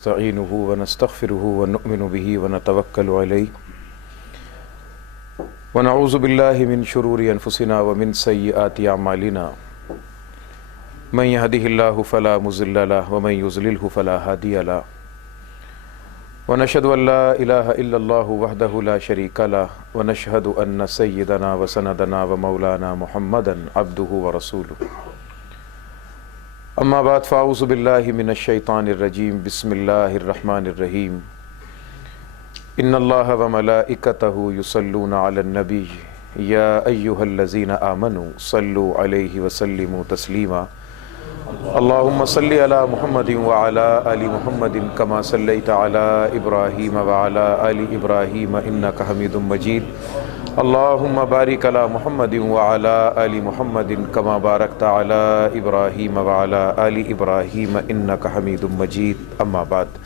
نستعينه ونستغفره ونؤمن به ونتوكل عليه ونعوذ بالله من شرور أنفسنا ومن سيئات أعمالنا من يهده الله فلا مضل له ومن يضلل فلا هادي له ونشهد أن لا إله إلا الله وحده لا شريك له ونشهد أن سيدنا وسندنا ومولانا محمدا عبده ورسوله اما بعد فاعوذ باللہ من الشیطان الرجیم بسم اللہ الرحمن الرحیم ان اللہ وملائکتہ یصلون علی النبی یا ایہا الذین آمنوا صلوا علیہ وسلموا تسلیما اللہم صلی علی محمد وعلی آل محمد کما صلیت علی ابراہیم وعلی آل ابراہیم انک حمید مجید اللہم بارک علی محمد وعلی آل محمد کما بارکت علی ابراہیم وعلی آل ابراہیم انک حمید مجید اما بعد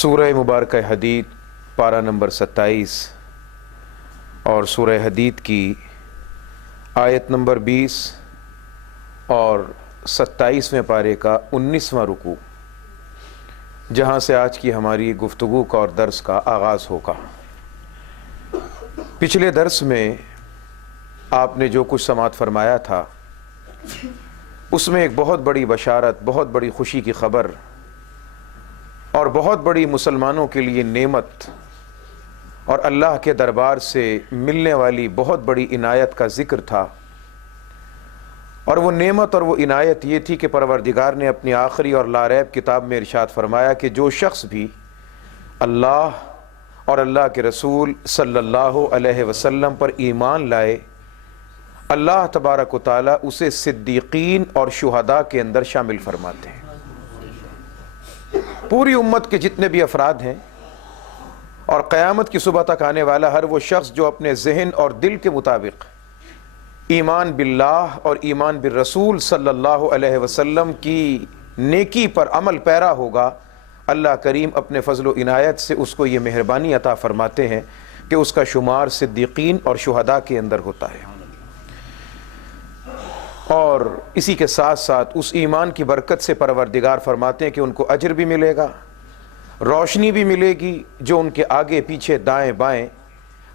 سورہ مبارکہ حدید پارہ نمبر 27 اور سورہ حدید کی آیت نمبر 20 اور 27ویں پارے کا 19واں رکوع جہاں سے آج کی ہماری گفتگو کا اور درس کا آغاز ہوگا۔ پچھلے درس میں آپ نے جو کچھ سماعت فرمایا تھا اس میں ایک بہت بڑی بشارت، بہت بڑی خوشی کی خبر اور بہت بڑی مسلمانوں کے لیے نعمت اور اللہ کے دربار سے ملنے والی بہت بڑی عنایت کا ذکر تھا، اور وہ نعمت اور وہ عنایت یہ تھی کہ پروردگار نے اپنی آخری اور لاریب کتاب میں ارشاد فرمایا کہ جو شخص بھی اللہ اور اللہ کے رسول صلی اللہ علیہ وسلم پر ایمان لائے، اللہ تبارک و تعالیٰ اسے صدیقین اور شہداء کے اندر شامل فرماتے ہیں۔ پوری امت کے جتنے بھی افراد ہیں اور قیامت کی صبح تک آنے والا ہر وہ شخص جو اپنے ذہن اور دل کے مطابق ایمان باللہ اور ایمان بالرسول صلی اللہ علیہ وسلم کی نیکی پر عمل پیرا ہوگا، اللہ کریم اپنے فضل و عنایت سے اس کو یہ مہربانی عطا فرماتے ہیں کہ اس کا شمار صدیقین اور شہداء کے اندر ہوتا ہے، اور اسی کے ساتھ ساتھ اس ایمان کی برکت سے پروردگار فرماتے ہیں کہ ان کو اجر بھی ملے گا، روشنی بھی ملے گی جو ان کے آگے پیچھے دائیں بائیں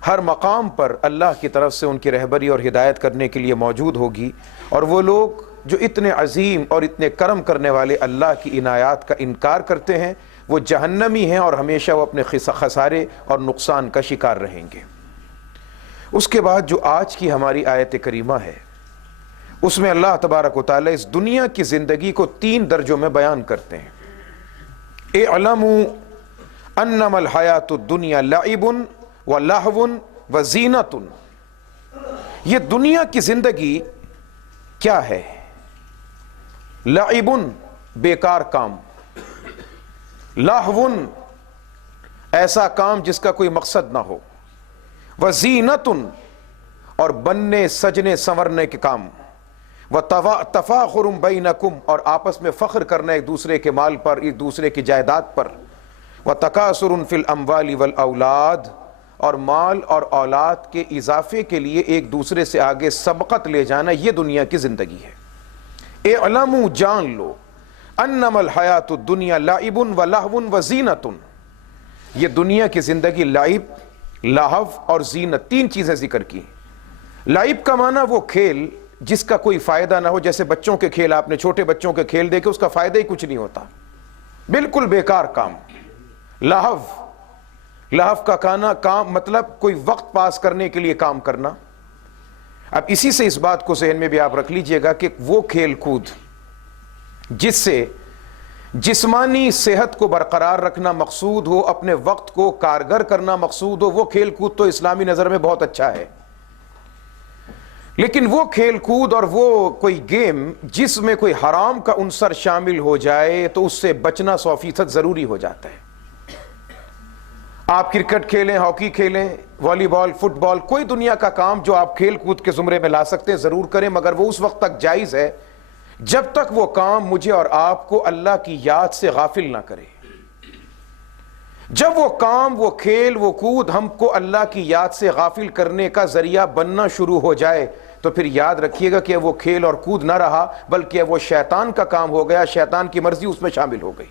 ہر مقام پر اللہ کی طرف سے ان کی رہبری اور ہدایت کرنے کے لیے موجود ہوگی، اور وہ لوگ جو اتنے عظیم اور اتنے کرم کرنے والے اللہ کی عنایات کا انکار کرتے ہیں وہ جہنمی ہیں اور ہمیشہ وہ اپنے خسارے اور نقصان کا شکار رہیں گے۔ اس کے بعد جو آج کی ہماری آیت کریمہ ہے اس میں اللہ تبارک و تعالیٰ اس دنیا کی زندگی کو 3 درجوں میں بیان کرتے ہیں۔ اعلموا انما الحیات الدنیا لعب وَلَهْوٌ وَزِینَةٌ، یہ دنیا کی زندگی کیا ہے؟ لعبٌ بیکار کام، لہوٌ ایسا کام جس کا کوئی مقصد نہ ہو، وَزِینَةٌ اور بننے سجنے سنورنے کے کام، وَتَفَاخُرٌ بَيْنَكُمْ اور آپس میں فخر کرنا ایک دوسرے کے مال پر، ایک دوسرے کی جائیداد پر، وَتَكَاثُرٌ فِي الْأَمْوَالِ وَالْأَوْلَادِ اور مال اور اولاد کے اضافے کے لیے ایک دوسرے سے آگے سبقت لے جانا، یہ دنیا کی زندگی ہے۔ اعلموا جان لو انما الحیات الدنیا لعب ولہو وزینۃ، یہ دنیا کی زندگی لعب، لہو اور زینت 3 چیزیں ذکر کی۔ لعب کا معنی وہ کھیل جس کا کوئی فائدہ نہ ہو، جیسے بچوں کے کھیل، آپ نے چھوٹے بچوں کے کھیل دیکھے، اس کا فائدہ ہی کچھ نہیں ہوتا، بالکل بیکار کام۔ لہو، لہو کا کام مطلب کوئی وقت پاس کرنے کے لیے کام کرنا۔ اب اسی سے اس بات کو ذہن میں بھی آپ رکھ لیجئے گا کہ وہ کھیل کود جس سے جسمانی صحت کو برقرار رکھنا مقصود ہو، اپنے وقت کو کارگر کرنا مقصود ہو، وہ کھیل کود تو اسلامی نظر میں بہت اچھا ہے، لیکن وہ کھیل کود اور وہ کوئی گیم جس میں کوئی حرام کا عنصر شامل ہو جائے تو اس سے بچنا 100% ضروری ہو جاتا ہے۔ آپ کرکٹ کھیلیں، ہاکی کھیلیں، والی بال، فٹ بال، کوئی دنیا کا کام جو آپ کھیل کود کے زمرے میں لا سکتے ہیں ضرور کریں، مگر وہ اس وقت تک جائز ہے جب تک وہ کام مجھے اور آپ کو اللہ کی یاد سے غافل نہ کرے۔ جب وہ کام، وہ کھیل، وہ کود ہم کو اللہ کی یاد سے غافل کرنے کا ذریعہ بننا شروع ہو جائے تو پھر یاد رکھیے گا کہ وہ کھیل اور کود نہ رہا بلکہ وہ شیطان کا کام ہو گیا، شیطان کی مرضی اس میں شامل ہو گئی۔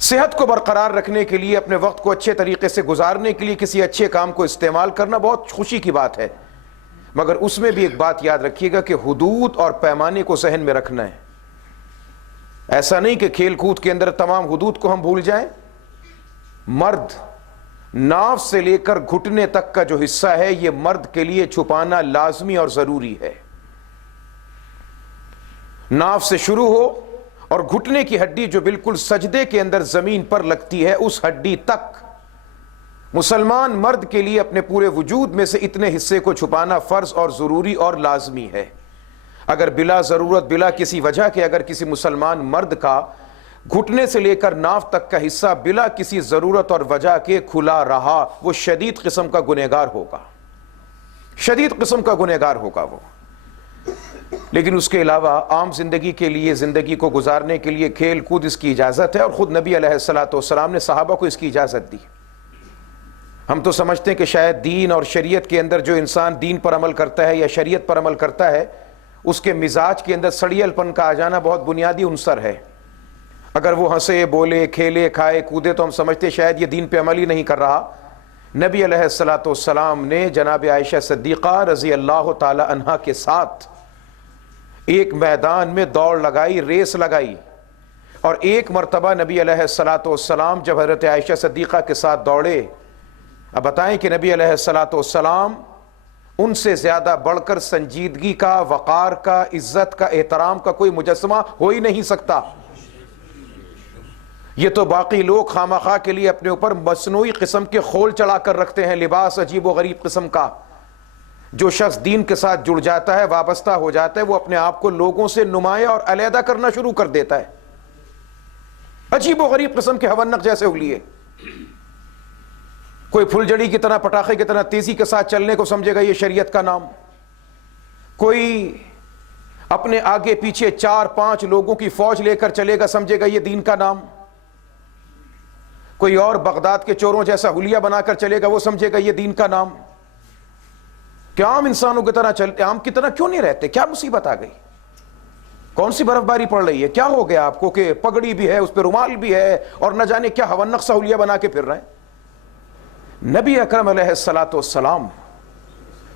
صحت کو برقرار رکھنے کے لیے، اپنے وقت کو اچھے طریقے سے گزارنے کے لیے کسی اچھے کام کو استعمال کرنا بہت خوشی کی بات ہے، مگر اس میں بھی ایک بات یاد رکھیے گا کہ حدود اور پیمانے کو ذہن میں رکھنا ہے۔ ایسا نہیں کہ کھیل کود کے اندر تمام حدود کو ہم بھول جائیں۔ مرد ناف سے لے کر گھٹنے تک کا جو حصہ ہے یہ مرد کے لیے چھپانا لازمی اور ضروری ہے۔ ناف سے شروع ہو اور گھٹنے کی ہڈی جو بالکل سجدے کے اندر زمین پر لگتی ہے اس ہڈی تک مسلمان مرد کے لیے اپنے پورے وجود میں سے اتنے حصے کو چھپانا فرض اور ضروری اور لازمی ہے۔ اگر بلا ضرورت، بلا کسی وجہ کے اگر کسی مسلمان مرد کا گھٹنے سے لے کر ناف تک کا حصہ بلا کسی ضرورت اور وجہ کے کھلا رہا، وہ شدید قسم کا گنہگار ہوگا، شدید قسم کا گنہگار ہوگا وہ۔ لیکن اس کے علاوہ عام زندگی کے لیے، زندگی کو گزارنے کے لیے کھیل کود اس کی اجازت ہے، اور خود نبی علیہ السلام نے صحابہ کو اس کی اجازت دی۔ ہم تو سمجھتے ہیں کہ شاید دین اور شریعت کے اندر جو انسان دین پر عمل کرتا ہے یا شریعت پر عمل کرتا ہے اس کے مزاج کے اندر سڑیل پن کا آ جانا بہت بنیادی عنصر ہے۔ اگر وہ ہنسے، بولے، کھیلے، کھائے، کودے تو ہم سمجھتے شاید یہ دین پہ عمل ہی نہیں کر رہا۔ نبی علیہ السلام نے جناب عائشہ صدیقہ رضی اللہ تعالی عنہا کے ساتھ ایک میدان میں دوڑ لگائی، ریس لگائی، اور ایک مرتبہ نبی علیہ السلام جب حضرت عائشہ صدیقہ کے ساتھ دوڑے، اب بتائیں کہ نبی علیہ السلام ان سے زیادہ بڑھ کر سنجیدگی کا، وقار کا، عزت کا، احترام کا کوئی مجسمہ ہو ہی نہیں سکتا۔ یہ تو باقی لوگ خامخواہ کے لیے اپنے اوپر مصنوعی قسم کے خول چڑھا کر رکھتے ہیں، لباس عجیب و غریب قسم کا۔ جو شخص دین کے ساتھ جڑ جاتا ہے، وابستہ ہو جاتا ہے، وہ اپنے آپ کو لوگوں سے نمایاں اور علیحدہ کرنا شروع کر دیتا ہے، عجیب و غریب قسم کے ہونق جیسے اگلیے۔ کوئی پھلجڑی کی طرح، پٹاخے کی طرح تیزی کے ساتھ چلنے کو سمجھے گا یہ شریعت کا نام، کوئی اپنے آگے پیچھے 4-5 لوگوں کی فوج لے کر چلے گا سمجھے گا یہ دین کا نام، کوئی اور بغداد کے چوروں جیسا حلیہ بنا کر چلے گا وہ سمجھے گا یہ دین کا نام۔ کیا عام انسانوں کی طرح چلتے؟ عام کی طرح کیوں نہیں رہتے؟ کیا مصیبت آ گئی؟ کون سی برف باری پڑ رہی ہے؟ کیا ہو گیا آپ کو کہ پگڑی بھی ہے، اس پہ رومال بھی ہے، اور نہ جانے کیا ہونق سا حلیہ بنا کے پھر رہے ہیں؟ نبی اکرم علیہ السلام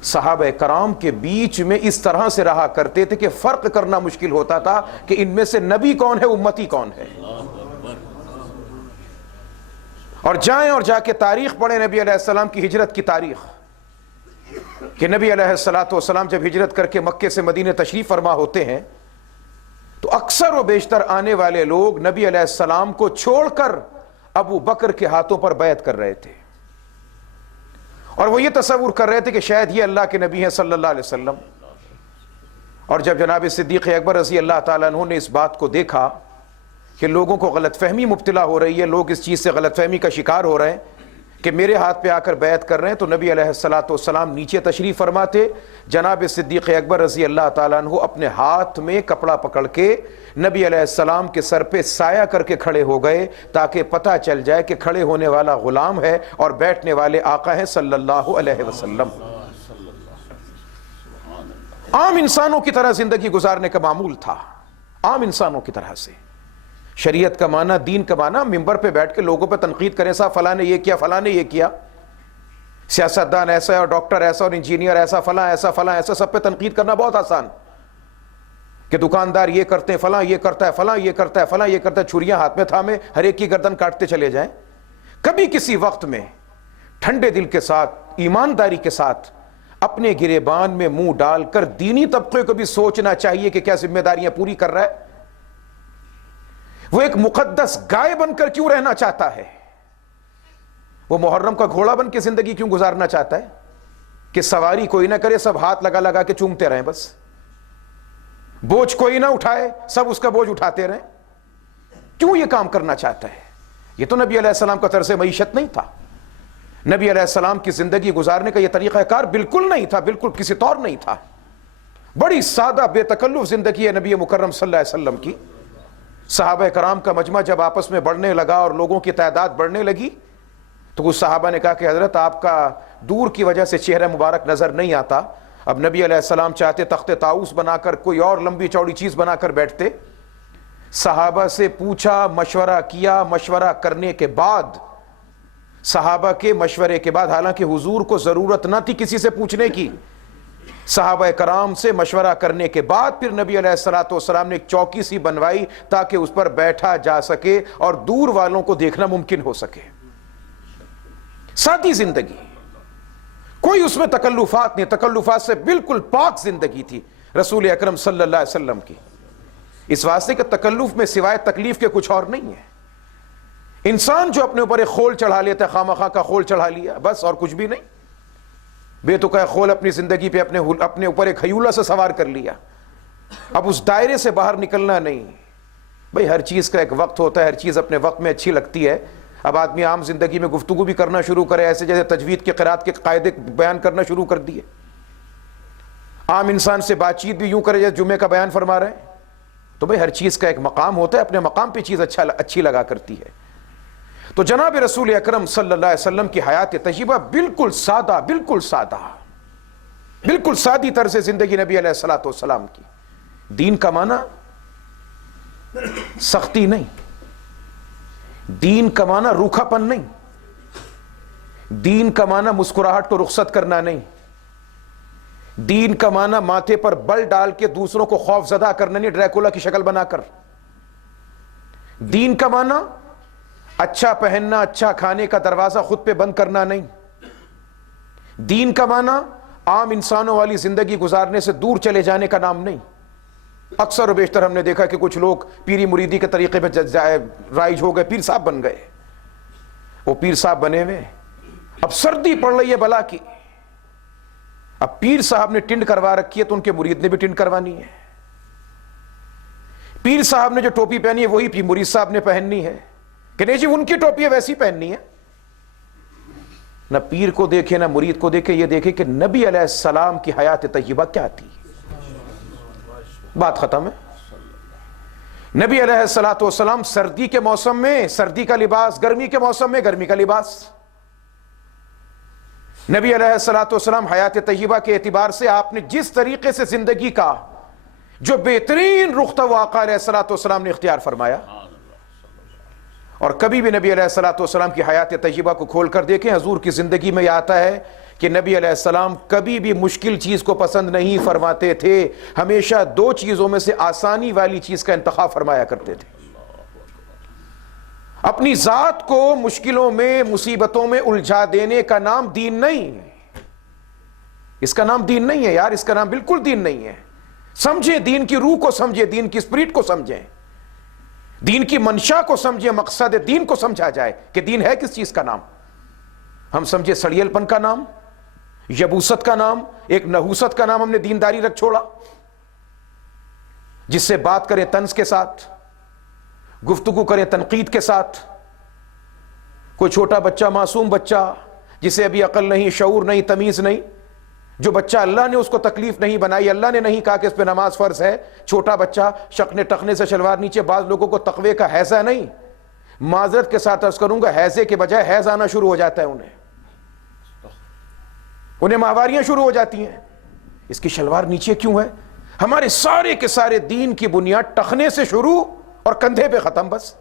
صحابہ کرام کے بیچ میں اس طرح سے رہا کرتے تھے کہ فرق کرنا مشکل ہوتا تھا کہ ان میں سے نبی کون ہے، امتی کون ہے۔ اور جائیں اور جا کے تاریخ پڑھیں، نبی علیہ السلام کی ہجرت کی تاریخ، کہ نبی علیہ السلام جب ہجرت کر کے مکے سے مدینے تشریف فرما ہوتے ہیں تو اکثر و بیشتر آنے والے لوگ نبی علیہ السلام کو چھوڑ کر ابو بکر کے ہاتھوں پر بیعت کر رہے تھے، اور وہ یہ تصور کر رہے تھے کہ شاید یہ اللہ کے نبی ہیں صلی اللہ علیہ وسلم۔ اور جب جناب صدیق اکبر رضی اللہ تعالیٰ عنہ نے اس بات کو دیکھا کہ لوگوں کو غلط فہمی مبتلا ہو رہی ہے، لوگ اس چیز سے غلط فہمی کا شکار ہو رہے ہیں کہ میرے ہاتھ پہ آ کر بیعت کر رہے ہیں، تو نبی علیہ السلام نیچے تشریف فرماتے، جناب صدیق اکبر رضی اللہ تعالیٰ عنہ اپنے ہاتھ میں کپڑا پکڑ کے نبی علیہ السلام کے سر پہ سایہ کر کے کھڑے ہو گئے تاکہ پتہ چل جائے کہ کھڑے ہونے والا غلام ہے اور بیٹھنے والے آقا ہیں صلی اللہ علیہ وسلم۔ عام انسانوں کی طرح زندگی گزارنے کا معمول تھا، عام انسانوں کی طرح سے۔ شریعت کا معنی، دین کا معنی ممبر پہ بیٹھ کے لوگوں پہ تنقید کریں، صاحب فلاں نے یہ کیا، فلاں نے یہ کیا، سیاستدان ایسا ہے اور ڈاکٹر ایسا اور انجینئر ایسا، فلاں ایسا، فلاں ایسا، سب پہ تنقید کرنا بہت آسان کہ دکاندار یہ کرتے ہیں، فلاں یہ کرتا ہے، فلاں یہ کرتا ہے، فلاں یہ کرتا ہے، چھریاں ہاتھ میں تھامے ہر ایک کی گردن کاٹتے چلے جائیں۔ کبھی کسی وقت میں ٹھنڈے دل کے ساتھ، ایمانداری کے ساتھ اپنے گریبان میں منہ ڈال کر دینی طبقے کو بھی سوچنا چاہیے کہ کیا ذمہ داریاں پوری کر رہا ہے۔ وہ ایک مقدس گائے بن کر کیوں رہنا چاہتا ہے؟ وہ محرم کا گھوڑا بن کے زندگی کیوں گزارنا چاہتا ہے کہ سواری کوئی نہ کرے، سب ہاتھ لگا لگا کے چومتے رہیں، بس بوجھ کوئی نہ اٹھائے، سب اس کا بوجھ اٹھاتے رہیں؟ کیوں یہ کام کرنا چاہتا ہے؟ یہ تو نبی علیہ السلام کا طرز معیشت نہیں تھا، نبی علیہ السلام کی زندگی گزارنے کا یہ طریقہ کار بالکل نہیں تھا، بالکل کسی طور نہیں تھا۔ بڑی سادہ بے تکلف زندگی ہے نبی مکرم صلی اللہ علیہ وسلم کی۔ صحابہ کرام کا مجمع جب آپس میں بڑھنے لگا اور لوگوں کی تعداد بڑھنے لگی تو کچھ صحابہ نے کہا کہ حضرت آپ کا دور کی وجہ سے چہرہ مبارک نظر نہیں آتا. اب نبی علیہ السلام چاہتے تخت طاؤس بنا کر کوئی اور لمبی چوڑی چیز بنا کر بیٹھتے. صحابہ سے پوچھا, مشورہ کیا, مشورہ کرنے کے بعد, صحابہ کے مشورے کے بعد, حالانکہ حضور کو ضرورت نہ تھی کسی سے پوچھنے کی, صحابہ کرام سے مشورہ کرنے کے بعد پھر نبی علیہ الصلوۃ والسلام نے ایک چوکی سی بنوائی تاکہ اس پر بیٹھا جا سکے اور دور والوں کو دیکھنا ممکن ہو سکے. سادی زندگی, کوئی اس میں تکلفات نہیں, تکلفات سے بالکل پاک زندگی تھی رسول اکرم صلی اللہ علیہ وسلم کی. اس واسطے کہ تکلف میں سوائے تکلیف کے کچھ اور نہیں ہے. انسان جو اپنے اوپر ایک خول چڑھا لیتا ہے, خواہ کا خول چڑھا لیا بس, اور کچھ بھی نہیں. بے تکا خول اپنی زندگی پہ اپنے اوپر ایک ہیولہ سے سوار کر لیا. اب اس دائرے سے باہر نکلنا نہیں. بھئی ہر چیز کا ایک وقت ہوتا ہے, ہر چیز اپنے وقت میں اچھی لگتی ہے. اب آدمی عام زندگی میں گفتگو بھی کرنا شروع کرے, ایسے جیسے تجوید کے قرات کے قاعدے بیان کرنا شروع کر دیے. عام انسان سے بات چیت بھی یوں کرے جیسے جمعے کا بیان فرما رہے ہیں. تو بھئی ہر چیز کا ایک مقام ہوتا ہے, اپنے مقام پہ چیز اچھی لگا کرتی ہے. تو جناب رسول اکرم صلی اللہ علیہ وسلم کی حیات طیبہ بالکل سادہ, بالکل سادی طرز زندگی نبی علیہ الصلوۃ والسلام کی. دین کا معنی سختی نہیں, دین کا معنی روکھا پن نہیں, دین کا معنی مسکراہٹ کو رخصت کرنا نہیں, دین کا معنی ماتھے پر بل ڈال کے دوسروں کو خوف زدہ کرنا نہیں, ڈریکولا کی شکل بنا کر. دین کا معنی اچھا پہننا, اچھا کھانے کا دروازہ خود پہ بند کرنا نہیں. دین کا معنی عام انسانوں والی زندگی گزارنے سے دور چلے جانے کا نام نہیں. اکثر و بیشتر ہم نے دیکھا کہ کچھ لوگ پیری مریدی کے طریقے پہ رائج ہو گئے, پیر صاحب بن گئے. وہ پیر صاحب بنے ہوئے, اب سردی پڑ رہی ہے بلا کی, اب پیر صاحب نے ٹنڈ کروا رکھی ہے تو ان کے مرید نے بھی ٹنڈ کروانی ہے. پیر صاحب نے جو ٹوپی پہنی ہے وہی مرید صاحب نے پہننی ہے, کہ نہیں جی ان کی ٹوپی ہے ویسی پہننی ہے. نہ پیر کو دیکھے نہ مرید کو دیکھے, یہ دیکھے کہ نبی علیہ السلام کی حیات طیبہ کیا تھی. بات ختم ہے. نبی علیہ الصلوۃ والسلام سردی کے موسم میں سردی کا لباس, گرمی کے موسم میں گرمی کا لباس. نبی علیہ الصلوۃ والسلام حیات طیبہ کے اعتبار سے آپ نے جس طریقے سے زندگی کا جو بہترین رخ تھا وہ آقا علیہ الصلوۃ والسلام نے اختیار فرمایا. اور کبھی بھی نبی علیہ الصلوۃ والسلام کی حیات طیبہ کو کھول کر دیکھیں, حضور کی زندگی میں یہ آتا ہے کہ نبی علیہ السلام کبھی بھی مشکل چیز کو پسند نہیں فرماتے تھے, ہمیشہ دو چیزوں میں سے آسانی والی چیز کا انتخاب فرمایا کرتے تھے. اپنی ذات کو مشکلوں میں مصیبتوں میں الجھا دینے کا نام دین نہیں, اس کا نام دین نہیں ہے یار, اس کا نام بالکل دین نہیں ہے. سمجھیں دین کی روح کو, سمجھیں دین کی اسپرٹ کو, سمجھیں دین کی منشا کو, سمجھیں مقصد دین کو سمجھا جائے کہ دین ہے کس چیز کا نام. ہم سمجھے سڑیل پن کا نام, یبوست کا نام, ایک نحوست کا نام ہم نے دینداری رکھ چھوڑا, جس سے بات کریں طنز کے ساتھ, گفتگو کریں تنقید کے ساتھ. کوئی چھوٹا بچہ, معصوم بچہ جسے ابھی عقل نہیں, شعور نہیں, تمیز نہیں, جو بچہ اللہ نے اس کو تکلیف نہیں بنائی, اللہ نے نہیں کہا کہ اس پہ نماز فرض ہے, چھوٹا بچہ شکنے ٹخنے سے شلوار نیچے, بعض لوگوں کو تقوی کا حیضہ نہیں, معذرت کے ساتھ عرض کروں گا حیضے کے بجائے حیض آنا شروع ہو جاتا ہے, انہیں ماہواریاں شروع ہو جاتی ہیں. اس کی شلوار نیچے کیوں ہے؟ ہمارے سارے کے سارے دین کی بنیاد ٹخنے سے شروع اور کندھے پہ ختم بس.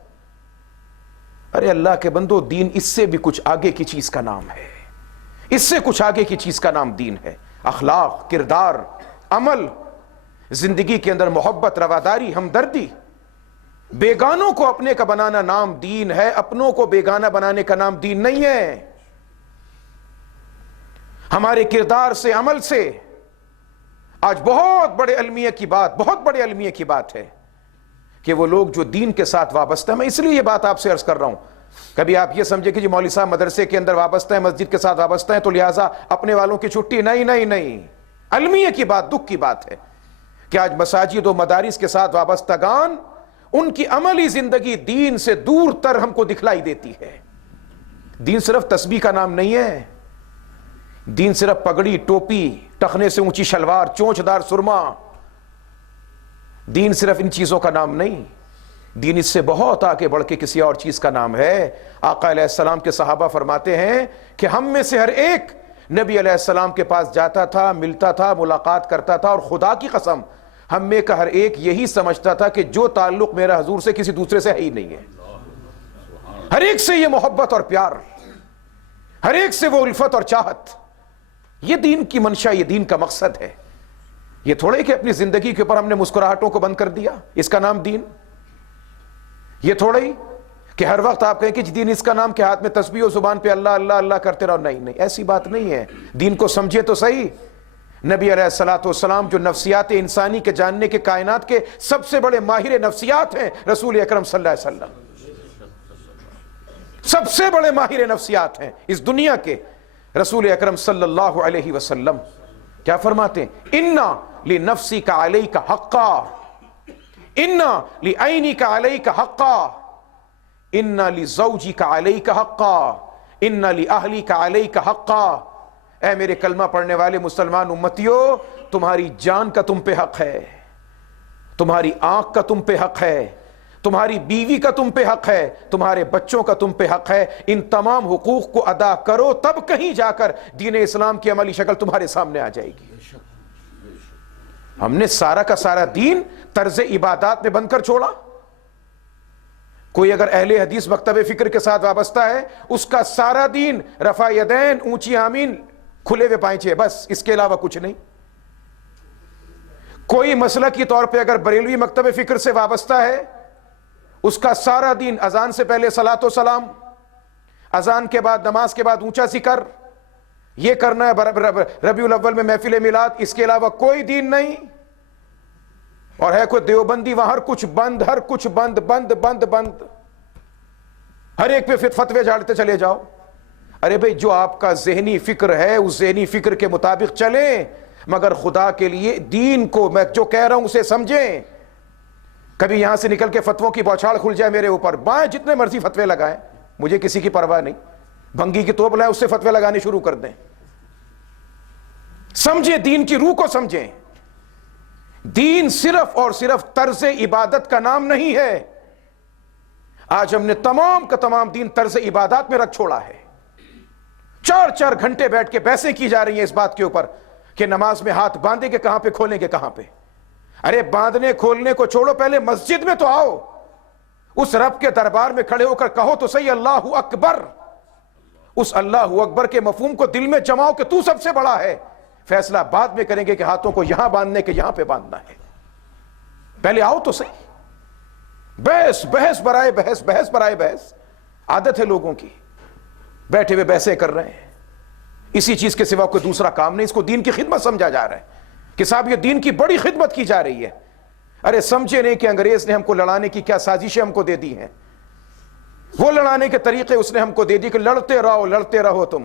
ارے اللہ کے بندو, دین اس سے بھی کچھ آگے کی چیز کا نام ہے, اس سے کچھ آگے کی چیز کا نام دین ہے. اخلاق, کردار, عمل, زندگی کے اندر محبت, رواداری, ہمدردی, بیگانوں کو اپنے کا بنانا نام دین ہے, اپنوں کو بیگانہ بنانے کا نام دین نہیں ہے. ہمارے کردار سے, عمل سے آج بہت بڑے المیہ کی بات, بہت بڑے المیہ کی بات ہے کہ وہ لوگ جو دین کے ساتھ وابستہ ہیں. میں اس لیے یہ بات آپ سے عرض کر رہا ہوں, کبھی آپ یہ سمجھے کہ جی مولوی صاحب مدرسے کے اندر وابستہ ہیں, مسجد کے ساتھ وابستہ ہیں تو لہٰذا اپنے والوں کی چھٹی. نہیں نہیں نہیں, المیہ کی بات, دکھ کی بات ہے کہ آج مساجد و مدارس کے ساتھ وابستگان, ان کی عملی زندگی دین سے دور تر ہم کو دکھلائی دیتی ہے. دین صرف تسبیح کا نام نہیں ہے, دین صرف پگڑی, ٹوپی, ٹخنے سے اونچی شلوار, چونچ دار سرما, دین صرف ان چیزوں کا نام نہیں. دین اس سے بہت آگے بڑھ کے کسی اور چیز کا نام ہے۔ آقا علیہ السلام کے صحابہ فرماتے ہیں کہ ہم میں سے ہر ایک نبی علیہ السلام کے پاس جاتا تھا، ملتا تھا، ملاقات کرتا تھا، اور خدا کی قسم ہم میں کا ہر ایک یہی سمجھتا تھا کہ جو تعلق میرا حضور سے کسی دوسرے سے ہے ہی نہیں ہے۔ ہر ایک سے یہ محبت اور پیار، ہر ایک سے وہ الفت اور چاہت، یہ دین کی منشا، یہ دین کا مقصد ہے۔ یہ تھوڑے کہ اپنی زندگی کے اوپر ہم نے مسکراہٹوں کو بند کر دیا، اس کا نام دین؟ یہ تھوڑا ہی کہ ہر وقت آپ کہیں کہ دین اس کا نام کہ ہاتھ میں تسبیح و زبان پہ اللہ اللہ اللہ کرتے رہو؟ نہیں نہیں، ایسی بات نہیں ہے۔ دین کو سمجھے تو صحیح۔ نبی علیہ الصلوۃ والسلام جو نفسیات انسانی کے جاننے کے، کائنات کے سب سے بڑے ماہر نفسیات ہیں، رسول اکرم صلی اللہ علیہ وسلم سب سے بڑے ماہر نفسیات ہیں اس دنیا کے۔ رسول اکرم صلی اللہ علیہ وسلم کیا فرماتے ہیں؟ اِنَّا لِنَفْسِكَ عَلَيْكَ حَقًّا، اِنَّا لِعَيْنِكَ عَلَيْكَ حَقًّا، اِنَّا لِزَوْجِكَ عَلَيْكَ حَقًّا، اِنَّا لِأَهْلِكَ عَلَيْكَ حَقًّا۔ اے میرے کلمہ پڑھنے والے مسلمان امتیوں، تمہاری جان کا تم پہ حق ہے، تمہاری آنکھ کا تم پہ حق ہے، تمہاری بیوی کا تم پہ حق ہے، تمہارے بچوں کا تم پہ حق ہے۔ ان تمام حقوق کو ادا کرو، تب کہیں جا کر دین اسلام کی عملی شکل تمہارے سامنے آ جائے گی۔ ہم نے سارا کا سارا دین طرز عبادات میں بن کر چھوڑا۔ کوئی اگر اہل حدیث مکتب فکر کے ساتھ وابستہ ہے، اس کا سارا دین رفع یدین، اونچی آمین، کھلے ہوئے پائنچے، بس اس کے علاوہ کچھ نہیں۔ کوئی مسلک کی طور پہ اگر بریلوی مکتب فکر سے وابستہ ہے، اس کا سارا دین اذان سے پہلے صلاۃ و سلام، اذان کے بعد نماز کے بعد اونچا ذکر، یہ کرنا ہے ربیع الاول میں محفل میلاد، اس کے علاوہ کوئی دین نہیں۔ اور ہے کوئی دیوبندی وہاں ہر کچھ بند، ہر کچھ بند بند بند بند، ہر ایک پہ فتوے جھاڑتے چلے جاؤ۔ ارے بھئی، جو آپ کا ذہنی فکر ہے اس ذہنی فکر کے مطابق چلیں، مگر خدا کے لیے دین کو میں جو کہہ رہا ہوں اسے سمجھیں۔ کبھی یہاں سے نکل کے فتووں کی بوچھاڑ کھل جائے میرے اوپر، بائیں جتنے مرضی فتوے لگائیں، مجھے کسی کی پرواہ نہیں، بھنگی کی توپ لائیں اس سے فتوے لگانے شروع کر دیں۔ سمجھیں، دین کی روح کو سمجھیں۔ دین صرف اور صرف طرز عبادت کا نام نہیں ہے۔ آج ہم نے تمام کا تمام دین طرز عبادات میں رکھ چھوڑا ہے۔ 4 گھنٹے بیٹھ کے بحثیں کی جا رہی ہیں اس بات کے اوپر کہ نماز میں ہاتھ باندھیں گے کہاں پہ، کھولیں گے کہاں پہ۔ ارے باندھنے کھولنے کو چھوڑو، پہلے مسجد میں تو آؤ، اس رب کے دربار میں کھڑے ہو کر کہو تو صحیح اللہ اکبر۔ اس اللہ اکبر کے مفہوم کو دل میں جماؤ کہ تو سب سے بڑا ہے۔ فیصلہ بعد میں کریں گے کہ ہاتھوں کو یہاں باندھنے کے یہاں پہ باندھنا ہے، پہلے آؤ تو صحیح۔ بحث بحث برائے بحث، بحث برائے بحث، عادت ہے لوگوں کی، بیٹھے ہوئے بحثیں کر رہے ہیں، اسی چیز کے سوا کوئی دوسرا کام نہیں۔ اس کو دین کی خدمت سمجھا جا رہا ہے کہ صاحب یہ دین کی بڑی خدمت کی جا رہی ہے۔ ارے سمجھے نہیں کہ انگریز نے ہم کو لڑانے کی کیا سازشیں ہم کو دے دی ہیں، وہ لڑانے کے طریقے اس نے ہم کو دے دی کہ لڑتے رہو تم،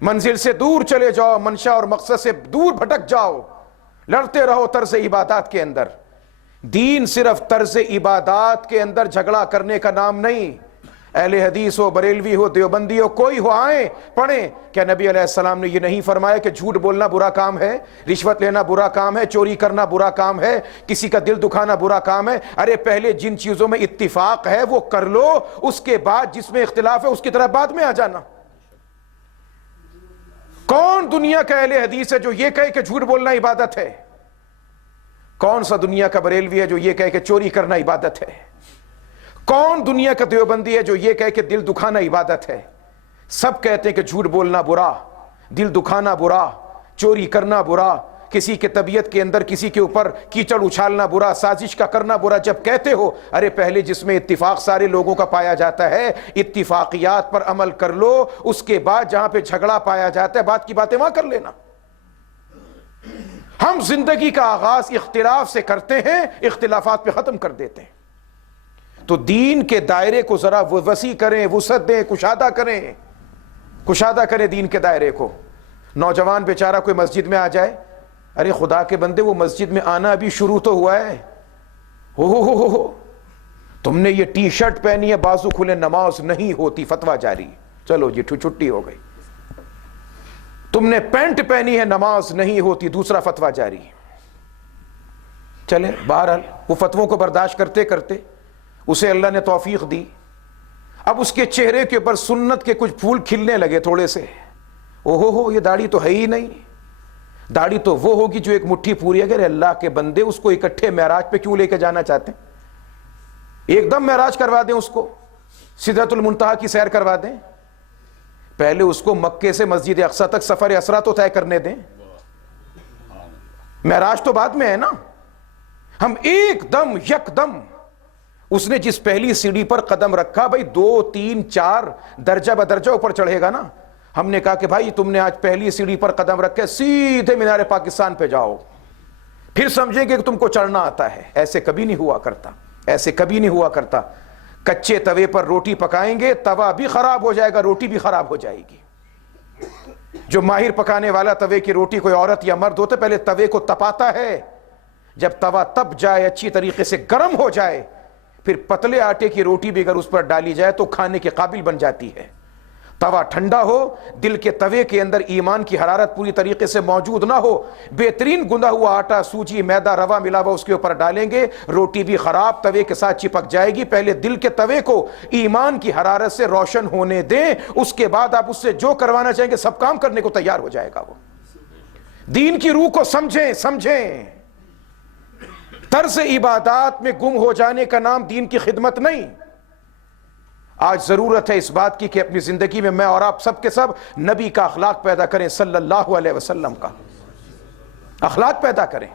منزل سے دور چلے جاؤ، منشا اور مقصد سے دور بھٹک جاؤ، لڑتے رہو طرز عبادات کے اندر۔ دین صرف طرز عبادات کے اندر جھگڑا کرنے کا نام نہیں۔ اہل حدیث ہو، بریلوی ہو، دیوبندی ہو، کوئی ہو، آئیں پڑھیں، کیا نبی علیہ السلام نے یہ نہیں فرمایا کہ جھوٹ بولنا برا کام ہے، رشوت لینا برا کام ہے، چوری کرنا برا کام ہے، کسی کا دل دکھانا برا کام ہے؟ ارے پہلے جن چیزوں میں اتفاق ہے وہ کر لو، اس کے بعد جس میں اختلاف ہے اس کی طرف بعد میں آ جانا۔ کون دنیا کا اہل حدیث ہے جو یہ کہے کہ جھوٹ بولنا عبادت ہے؟ کون سا دنیا کا بریلوی ہے جو یہ کہے کہ چوری کرنا عبادت ہے؟ کون دنیا کا دیوبندی ہے جو یہ کہے کہ دل دکھانا عبادت ہے؟ سب کہتے ہیں کہ جھوٹ بولنا برا، دل دکھانا برا، چوری کرنا برا، کسی کے طبیعت کے اندر کسی کے اوپر کیچڑ اچھالنا برا، سازش کا کرنا برا۔ جب کہتے ہو، ارے پہلے جس میں اتفاق سارے لوگوں کا پایا جاتا ہے اتفاقیات پر عمل کر لو، اس کے بعد جہاں پہ جھگڑا پایا جاتا ہے بات کی باتیں وہاں کر لینا۔ ہم زندگی کا آغاز اختلاف سے کرتے ہیں، اختلافات پہ ختم کر دیتے ہیں۔ تو دین کے دائرے کو ذرا وسیع کریں، وسعت دیں، کشادہ کریں دین کے دائرے کو۔ نوجوان بیچارہ کوئی مسجد میں آ جائے، ارے خدا کے بندے وہ مسجد میں آنا ابھی شروع تو ہوا ہے، ہو تم نے یہ ٹی شرٹ پہنی ہے بازو کھلے، نماز نہیں ہوتی، فتویٰ جاری، چلو جی چھٹی ہو گئی۔ تم نے پینٹ پہنی ہے، نماز نہیں ہوتی، دوسرا فتویٰ جاری۔ چلے بہرحال وہ فتووں کو برداشت کرتے کرتے اسے اللہ نے توفیق دی، اب اس کے چہرے کے اوپر سنت کے کچھ پھول کھلنے لگے تھوڑے سے. اوہو یہ داڑھی تو ہے ہی نہیں. داڑھی تو وہ ہوگی جو ایک مٹھی پوری. اگر اللہ کے بندے اس کو اکٹھے معراج پہ کیوں لے کے جانا چاہتے ہیں؟ ایک دم معراج کروا دیں، اس کو سدرۃ المنتہا کی سیر کروا دیں. پہلے اس کو مکے سے مسجد اقصی تک سفر اسرا تو طے کرنے دیں. معراج تو بعد میں ہے نا. ہم ایک دم یک دم اس نے جس پہلی سیڑھی پر قدم رکھا، بھائی 2 3 4 درجہ بدرجہ اوپر چڑھے گا نا. ہم نے کہا کہ بھائی تم نے آج پہلی سیڑھی پر قدم رکھے، سیدھے مینار پاکستان پہ جاؤ، پھر سمجھیں کہ تم کو چڑھنا آتا ہے. ایسے کبھی نہیں ہوا کرتا، ایسے کبھی نہیں ہوا کرتا. کچے توے پر روٹی پکائیں گے، توا بھی خراب ہو جائے گا، روٹی بھی خراب ہو جائے گی. جو ماہر پکانے والا توے کی روٹی کوئی عورت یا مرد ہوتا ہے، پہلے توے کو تپاتا ہے. جب توا تپ جائے، اچھی طریقے سے گرم ہو جائے، پھر پتلے آٹے کی روٹی بھی اگر اس پر ڈالی جائے تو کھانے کے قابل بن جاتی ہے. توا ٹھنڈا ہو، دل کے توے کے اندر ایمان کی حرارت پوری طریقے سے موجود نہ ہو، بہترین گندھا ہوا آٹا، سوجی، میدا، روا ملا ہوا اس کے اوپر ڈالیں گے، روٹی بھی خراب، توے کے ساتھ چپک جائے گی. پہلے دل کے توے کو ایمان کی حرارت سے روشن ہونے دیں، اس کے بعد آپ اس سے جو کروانا چاہیں گے سب کام کرنے کو تیار ہو جائے گا. وہ دین کی روح کو سمجھیں. طرز عبادات میں گم ہو جانے کا نام دین کی خدمت نہیں. آج ضرورت ہے اس بات کی کہ اپنی زندگی میں میں اور آپ سب کے سب نبی کا اخلاق پیدا کریں، صلی اللہ علیہ وسلم کا اخلاق پیدا کریں.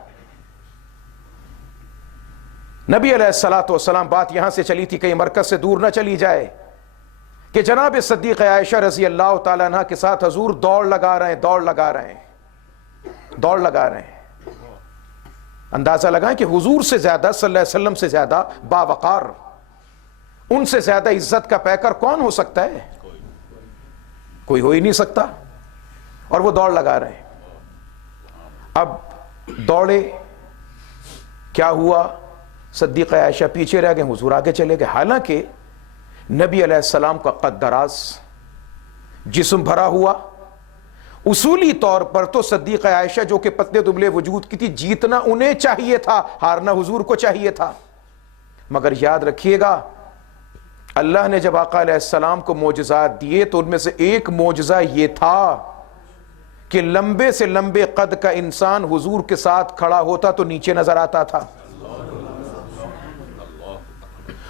نبی علیہ الصلوۃ والسلام، بات یہاں سے چلی تھی، کہیں مرکز سے دور نہ چلی جائے، کہ جناب صدیقہ عائشہ رضی اللہ تعالیٰ عنہ کے ساتھ حضور دوڑ لگا رہے ہیں. اندازہ لگائیں کہ حضور سے زیادہ، صلی اللہ علیہ وسلم سے زیادہ باوقار، ان سے زیادہ عزت کا پیکر کون ہو سکتا ہے؟ کوئی ہو ہی نہیں سکتا. اور وہ دوڑ لگا رہے ہیں. اب دوڑے، کیا ہوا؟ صدیقہ عائشہ پیچھے رہ گئے، حضور آگے چلے گئے. حالانکہ نبی علیہ السلام کا قد دراز، جسم بھرا ہوا، اصولی طور پر تو صدیقہ عائشہ جو کہ پتلے دبلے وجود کی تھی، جیتنا انہیں چاہیے تھا، ہارنا حضور کو چاہیے تھا. مگر یاد رکھیے گا، اللہ نے جب آقا علیہ السلام کو معجزات دیے تو ان میں سے ایک معجزہ یہ تھا کہ لمبے سے لمبے قد کا انسان حضور کے ساتھ کھڑا ہوتا تو نیچے نظر آتا تھا.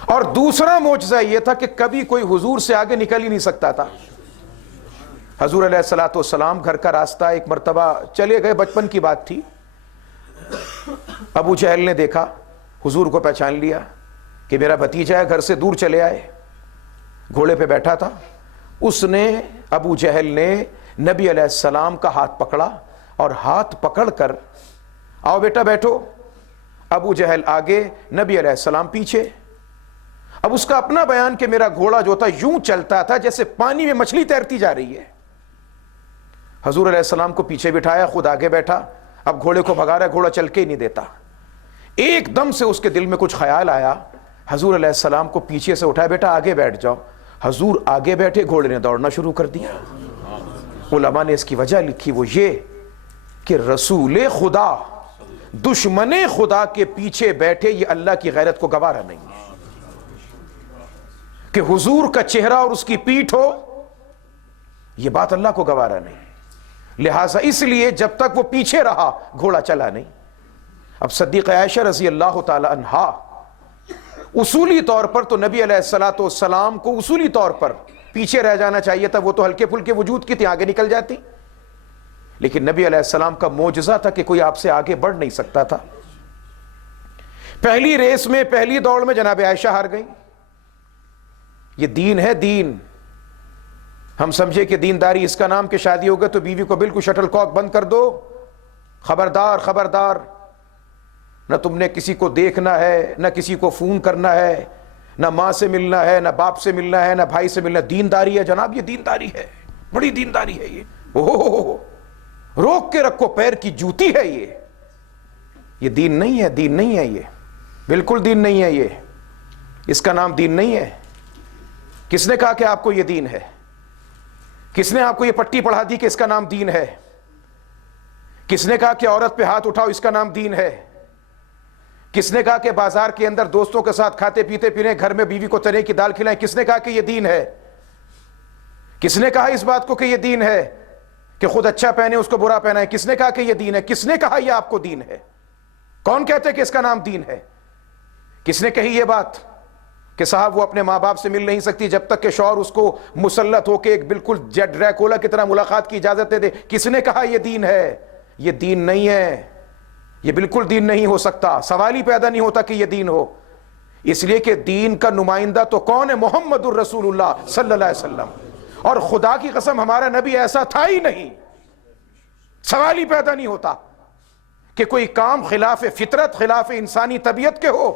اور دوسرا معجزہ یہ تھا کہ کبھی کوئی حضور سے آگے نکل ہی نہیں سکتا تھا. حضور علیہ الصلوۃ والسلام گھر کا راستہ ایک مرتبہ چلے گئے، بچپن کی بات تھی. ابو جہل نے دیکھا، حضور کو پہچان لیا کہ میرا بھتیجا ہے، گھر سے دور چلے آئے. گھوڑے پہ بیٹھا تھا، اس نے، ابو جہل نے نبی علیہ السلام کا ہاتھ پکڑا اور ہاتھ پکڑ کر، آؤ بیٹا بیٹھو. ابو جہل آگے، نبی علیہ السلام پیچھے. اب اس کا اپنا بیان کہ میرا گھوڑا جو تھا یوں چلتا تھا جیسے پانی میں مچھلی تیرتی جا رہی ہے. حضور علیہ السلام کو پیچھے بٹھایا، خود آگے بیٹھا. اب گھوڑے کو بھگا رہا ہے، گھوڑا چل کے ہی نہیں دیتا. ایک دم سے اس کے دل میں کچھ خیال آیا، حضور علیہ السلام کو پیچھے سے اٹھایا، بیٹا آگے بیٹھ جاؤ. حضور آگے بیٹھے، گھوڑے نے دوڑنا شروع کر دیا. علماء نے اس کی وجہ لکھی، وہ یہ کہ رسول خدا دشمن خدا کے پیچھے بیٹھے، یہ اللہ کی غیرت کو گوارا نہیں ہے. کہ حضور کا چہرہ اور اس کی پیٹھ ہو، یہ بات اللہ کو گوارا نہیں. لہٰذا اس لیے جب تک وہ پیچھے رہا، گھوڑا چلا نہیں. اب صدیقہ عائشہ رضی اللہ تعالی عنہا، اصولی طور پر تو نبی علیہ الصلوۃ والسلام کو اصولی طور پر پیچھے رہ جانا چاہیے تھا، وہ تو ہلکے پھلکے وجود کی تھی، آگے نکل جاتی. لیکن نبی علیہ السلام کا معجزہ تھا کہ کوئی آپ سے آگے بڑھ نہیں سکتا تھا. پہلی ریس میں، پہلی دوڑ میں جناب عائشہ ہار گئی. یہ دین ہے، دین. ہم سمجھے کہ دینداری اس کا نام کہ شادی ہو گئے تو بیوی کو بالکل شٹل کاک بند کر دو، خبردار خبردار، نہ تم نے کسی کو دیکھنا ہے، نہ کسی کو فون کرنا ہے، نہ ماں سے ملنا ہے، نہ باپ سے ملنا ہے، نہ بھائی سے ملنا ہے. دینداری ہے جناب، یہ دینداری ہے، بڑی دینداری ہے. یہ روک کے رکھو، پیر کی جوتی ہے. یہ دین نہیں ہے، دین نہیں ہے، یہ بالکل دین نہیں ہے. یہ اس کا نام دین نہیں ہے. کس نے کہا کہ آپ کو یہ دین ہے؟ کس نے آپ کو یہ پٹی پڑھا دی کہ اس کا نام دین ہے؟ کس نے کہا کہ عورت پہ ہاتھ اٹھاؤ، اس کا نام دین ہے؟ کس نے کہا کہ بازار کے اندر دوستوں کے ساتھ کھاتے پیتے پی رہے ہیں، گھر میں بیوی کو چنے کی دال کھلائیں؟ کس نے کہا کہ یہ دین ہے؟ کس نے کہا اس بات کو کہ یہ دین ہے کہ خود اچھا پہنے اس کو برا پہنا ہے؟ کس نے کہا کہ یہ دین ہے؟ کس نے کہا یہ آپ کو دین ہے؟ کون کہتے کہ اس کا نام دین ہے؟ کس نے کہی یہ بات کہ صاحب وہ اپنے ماں باپ سے مل نہیں سکتی جب تک کہ شوہر اس کو مسلط ہو کے ایک بالکل ڈریکولا کی طرح ملاقات کی اجازت دے دے؟ کس نے کہا یہ دین ہے؟ یہ دین نہیں ہے، یہ بالکل دین نہیں ہو سکتا، سوال ہی پیدا نہیں ہوتا کہ یہ دین ہو، اس لیے کہ دین کا نمائندہ تو کون ہے؟ محمد الرسول اللہ صلی اللہ علیہ وسلم، اور خدا کی قسم ہمارا نبی ایسا تھا ہی نہیں، سوال ہی پیدا نہیں ہوتا کہ کوئی کام خلاف فطرت خلاف انسانی طبیعت کے ہو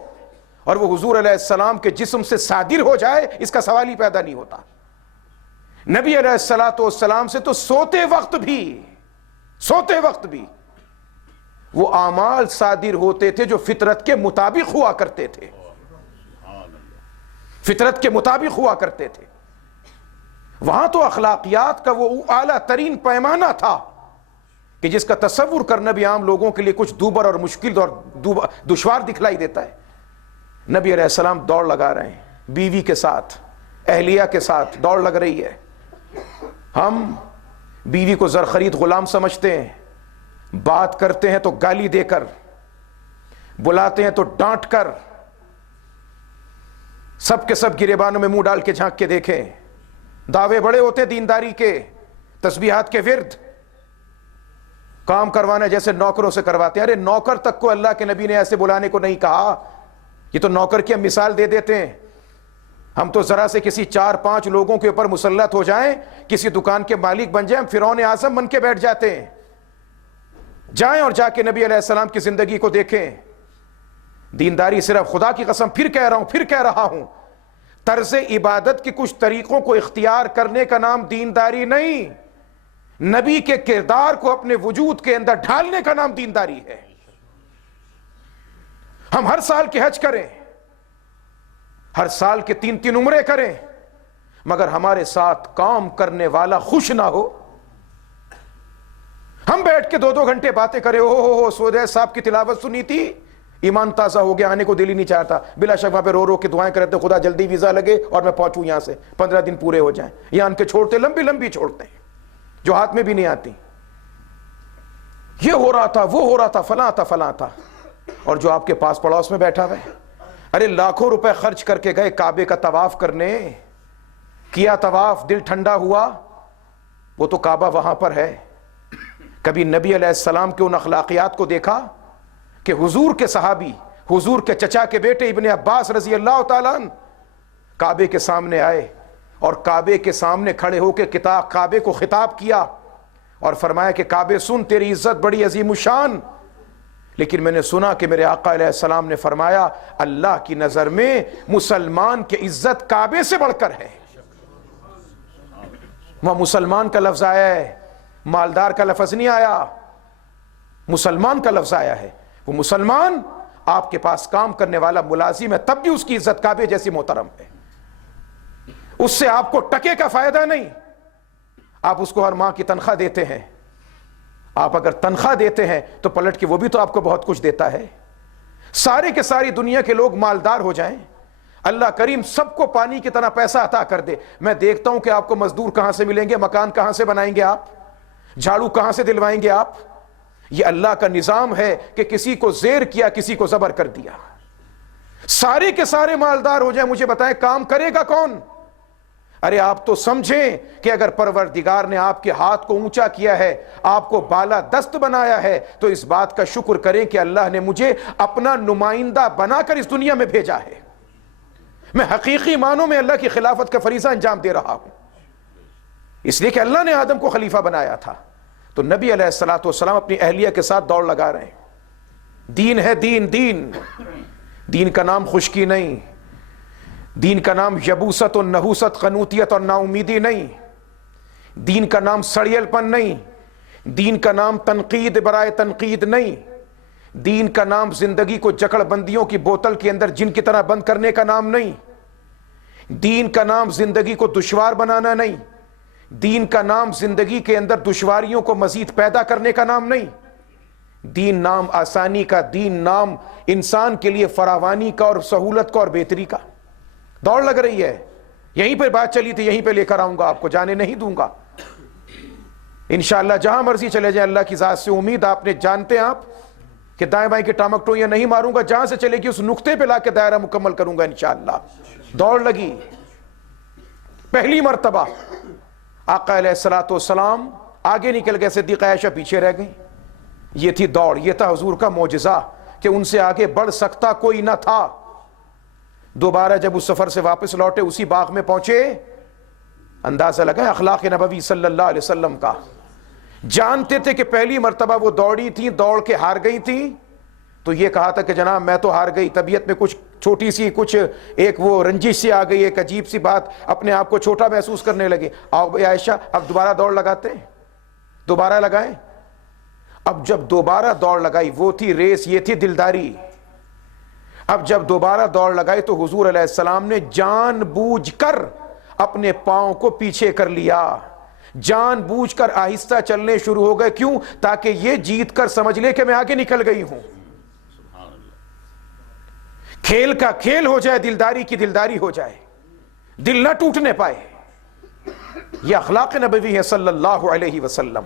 اور وہ حضور علیہ السلام کے جسم سے صادر ہو جائے، اس کا سوال ہی پیدا نہیں ہوتا۔ نبی علیہ السلام سے تو سوتے وقت بھی وہ اعمال صادر ہوتے تھے جو فطرت کے مطابق ہوا کرتے تھے، فطرت کے مطابق ہوا کرتے تھے۔ وہاں تو اخلاقیات کا وہ اعلیٰ ترین پیمانہ تھا کہ جس کا تصور کرنا بھی عام لوگوں کے لیے کچھ دوبر اور مشکل اور دشوار دکھلائی دیتا ہے۔ نبی علیہ السلام دوڑ لگا رہے ہیں، بیوی کے ساتھ اہلیہ کے ساتھ دوڑ لگ رہی ہے۔ ہم بیوی کو زرخرید غلام سمجھتے ہیں، بات کرتے ہیں تو گالی دے کر، بلاتے ہیں تو ڈانٹ کر، سب کے سب گریبانوں میں منہ ڈال کے جھانک کے دیکھیں، دعوے بڑے ہوتے دینداری کے، تسبیحات کے ورد، کام کروانا جیسے نوکروں سے کرواتے ہیں۔ ارے نوکر تک کو اللہ کے نبی نے ایسے بلانے کو نہیں کہا، یہ تو نوکر کی ہم مثال دے دیتے ہیں۔ ہم تو ذرا سے کسی 4-5 لوگوں کے اوپر مسلط ہو جائیں، کسی دکان کے مالک بن جائیں، ہم فرعون اعظم بن کے بیٹھ جاتے ہیں۔ جائیں اور جا کے نبی علیہ السلام کی زندگی کو دیکھیں۔ دینداری صرف خدا کی قسم پھر کہہ رہا ہوں، طرز عبادت کے کچھ طریقوں کو اختیار کرنے کا نام دینداری نہیں، نبی کے کردار کو اپنے وجود کے اندر ڈھالنے کا نام دینداری ہے۔ ہم ہر سال کے حج کریں، ہر سال کے 3 عمرے کریں، مگر ہمارے ساتھ کام کرنے والا خوش نہ ہو۔ ہم بیٹھ کے 2 گھنٹے باتیں کریں، ہو سودے صاحب کی تلاوت سنی تھی، ایمان تازہ ہو گیا، آنے کو دل ہی نہیں چاہتا، بلا شک وہاں پہ رو کے دعائیں کرتے خدا جلدی ویزا لگے اور میں پہنچوں یہاں سے، 15 دن پورے ہو جائیں۔ یہاں ان کے چھوڑتے لمبی چھوڑتے ہیں جو ہاتھ میں بھی نہیں آتی، یہ ہو رہا تھا، وہ ہو رہا تھا، فلاں تھا، اور جو آپ کے پاس پڑوس میں بیٹھا ہوا ہے، ارے لاکھوں روپے خرچ کر کے گئے کعبے کا طواف کرنے، کیا طواف، دل ٹھنڈا ہوا، وہ تو کعبہ وہاں پر ہے۔ کبھی نبی علیہ السلام کے ان اخلاقیات کو دیکھا کہ حضور کے صحابی، حضور کے چچا کے بیٹے ابن عباس رضی اللہ تعالیٰ عنہ کعبے کے سامنے آئے اور کعبے کے سامنے کھڑے ہو کے کعبے کو خطاب کیا اور فرمایا کہ کعبے سن، تیری عزت بڑی عظیم الشان، لیکن میں نے سنا کہ میرے آقا علیہ السلام نے فرمایا اللہ کی نظر میں مسلمان کی عزت کعبے سے بڑھ کر ہے۔ وہاں مسلمان کا لفظ آیا ہے، مالدار کا لفظ نہیں آیا، مسلمان کا لفظ آیا ہے۔ وہ مسلمان آپ کے پاس کام کرنے والا ملازم ہے، تب بھی اس کی عزت کعبے جیسی محترم ہے، اس سے آپ کو ٹکے کا فائدہ نہیں۔ آپ اس کو ہر ماہ کی تنخواہ دیتے ہیں، آپ اگر تنخواہ دیتے ہیں تو پلٹ کے وہ بھی تو آپ کو بہت کچھ دیتا ہے۔ سارے کے ساری دنیا کے لوگ مالدار ہو جائیں، اللہ کریم سب کو پانی کی طرح پیسہ عطا کر دے، میں دیکھتا ہوں کہ آپ کو مزدور کہاں سے ملیں گے، مکان کہاں سے بنائیں گے آپ، جھاڑو کہاں سے دلوائیں گے آپ۔ یہ اللہ کا نظام ہے کہ کسی کو زیر کیا، کسی کو زبر کر دیا۔ سارے کے سارے مالدار ہو جائیں، مجھے بتائیں کام کرے گا کون؟ ارے آپ تو سمجھیں کہ اگر پروردگار نے آپ کے ہاتھ کو اونچا کیا ہے، آپ کو بالا دست بنایا ہے، تو اس بات کا شکر کریں کہ اللہ نے مجھے اپنا نمائندہ بنا کر اس دنیا میں بھیجا ہے۔ میں حقیقی معنوں میں اللہ کی خلافت کا فریضہ انجام دے رہا ہوں، اس لیے کہ اللہ نے آدم کو خلیفہ بنایا تھا۔ تو نبی علیہ السلام اپنی اہلیہ کے ساتھ دوڑ لگا رہے ہیں۔ دین ہے، دین کا نام خشکی نہیں، دین کا نام یبوست و نحوست، قنوطیت اور نا امیدی نہیں، دین کا نام سڑیل پن نہیں، دین کا نام تنقید برائے تنقید نہیں، دین کا نام زندگی کو جکڑ بندیوں کی بوتل کے اندر جن کی طرح بند کرنے کا نام نہیں، دین کا نام زندگی کو دشوار بنانا نہیں، دین کا نام زندگی کے اندر دشواریوں کو مزید پیدا کرنے کا نام نہیں، دین نام آسانی کا، دین نام انسان کے لیے فراوانی کا اور سہولت کا اور بہتری کا. دوڑ لگ رہی ہے. یہیں پہ بات چلی تھی، یہیں پہ لے کر آؤں گا، آپ کو جانے نہیں دوں گا انشاءاللہ. جہاں مرضی چلے جائیں، اللہ کی ذات سے امید. آپ نے جانتے ہیں آپ کہ دائیں بائیں کی ٹامک ٹوئیاں نہیں ماروں گا، جہاں سے چلے گی اس نقطے پہ لا کے دائرہ مکمل کروں گا انشاءاللہ. دوڑ لگی. پہلی مرتبہ آقا علیہ السلام آگے نکل گئے، صدیقہ عائشہ پیچھے رہ گئی. یہ تھی دوڑ، یہ تھا حضور کا معجزہ کہ ان سے آگے بڑھ سکتا کوئی نہ تھا. دوبارہ جب اس سفر سے واپس لوٹے، اسی باغ میں پہنچے، اندازہ لگا اخلاق نبوی صلی اللہ علیہ وسلم کا. جانتے تھے کہ پہلی مرتبہ وہ دوڑی تھی، دوڑ کے ہار گئی تھی، تو یہ کہا تھا کہ جناب میں تو ہار گئی. طبیعت میں کچھ چھوٹی سی کچھ ایک وہ رنجش سی آ گئی، ایک عجیب سی بات، اپنے آپ کو چھوٹا محسوس کرنے لگے. آؤ عائشہ اب دوبارہ دوڑ لگاتے ہیں، دوبارہ لگائیں. اب جب دوبارہ دوڑ لگائی، وہ تھی ریس، یہ تھی دلداری. اب جب دوبارہ دوڑ لگائی تو حضور علیہ السلام نے جان بوجھ کر اپنے پاؤں کو پیچھے کر لیا، جان بوجھ کر آہستہ چلنے شروع ہو گئے. کیوں؟ تاکہ یہ جیت کر سمجھ لے کہ میں آگے نکل گئی ہوں. کھیل کا کھیل ہو جائے، دلداری کی دلداری ہو جائے، دل نہ ٹوٹنے پائے. یہ اخلاق نبوی ہے صلی اللہ علیہ وسلم.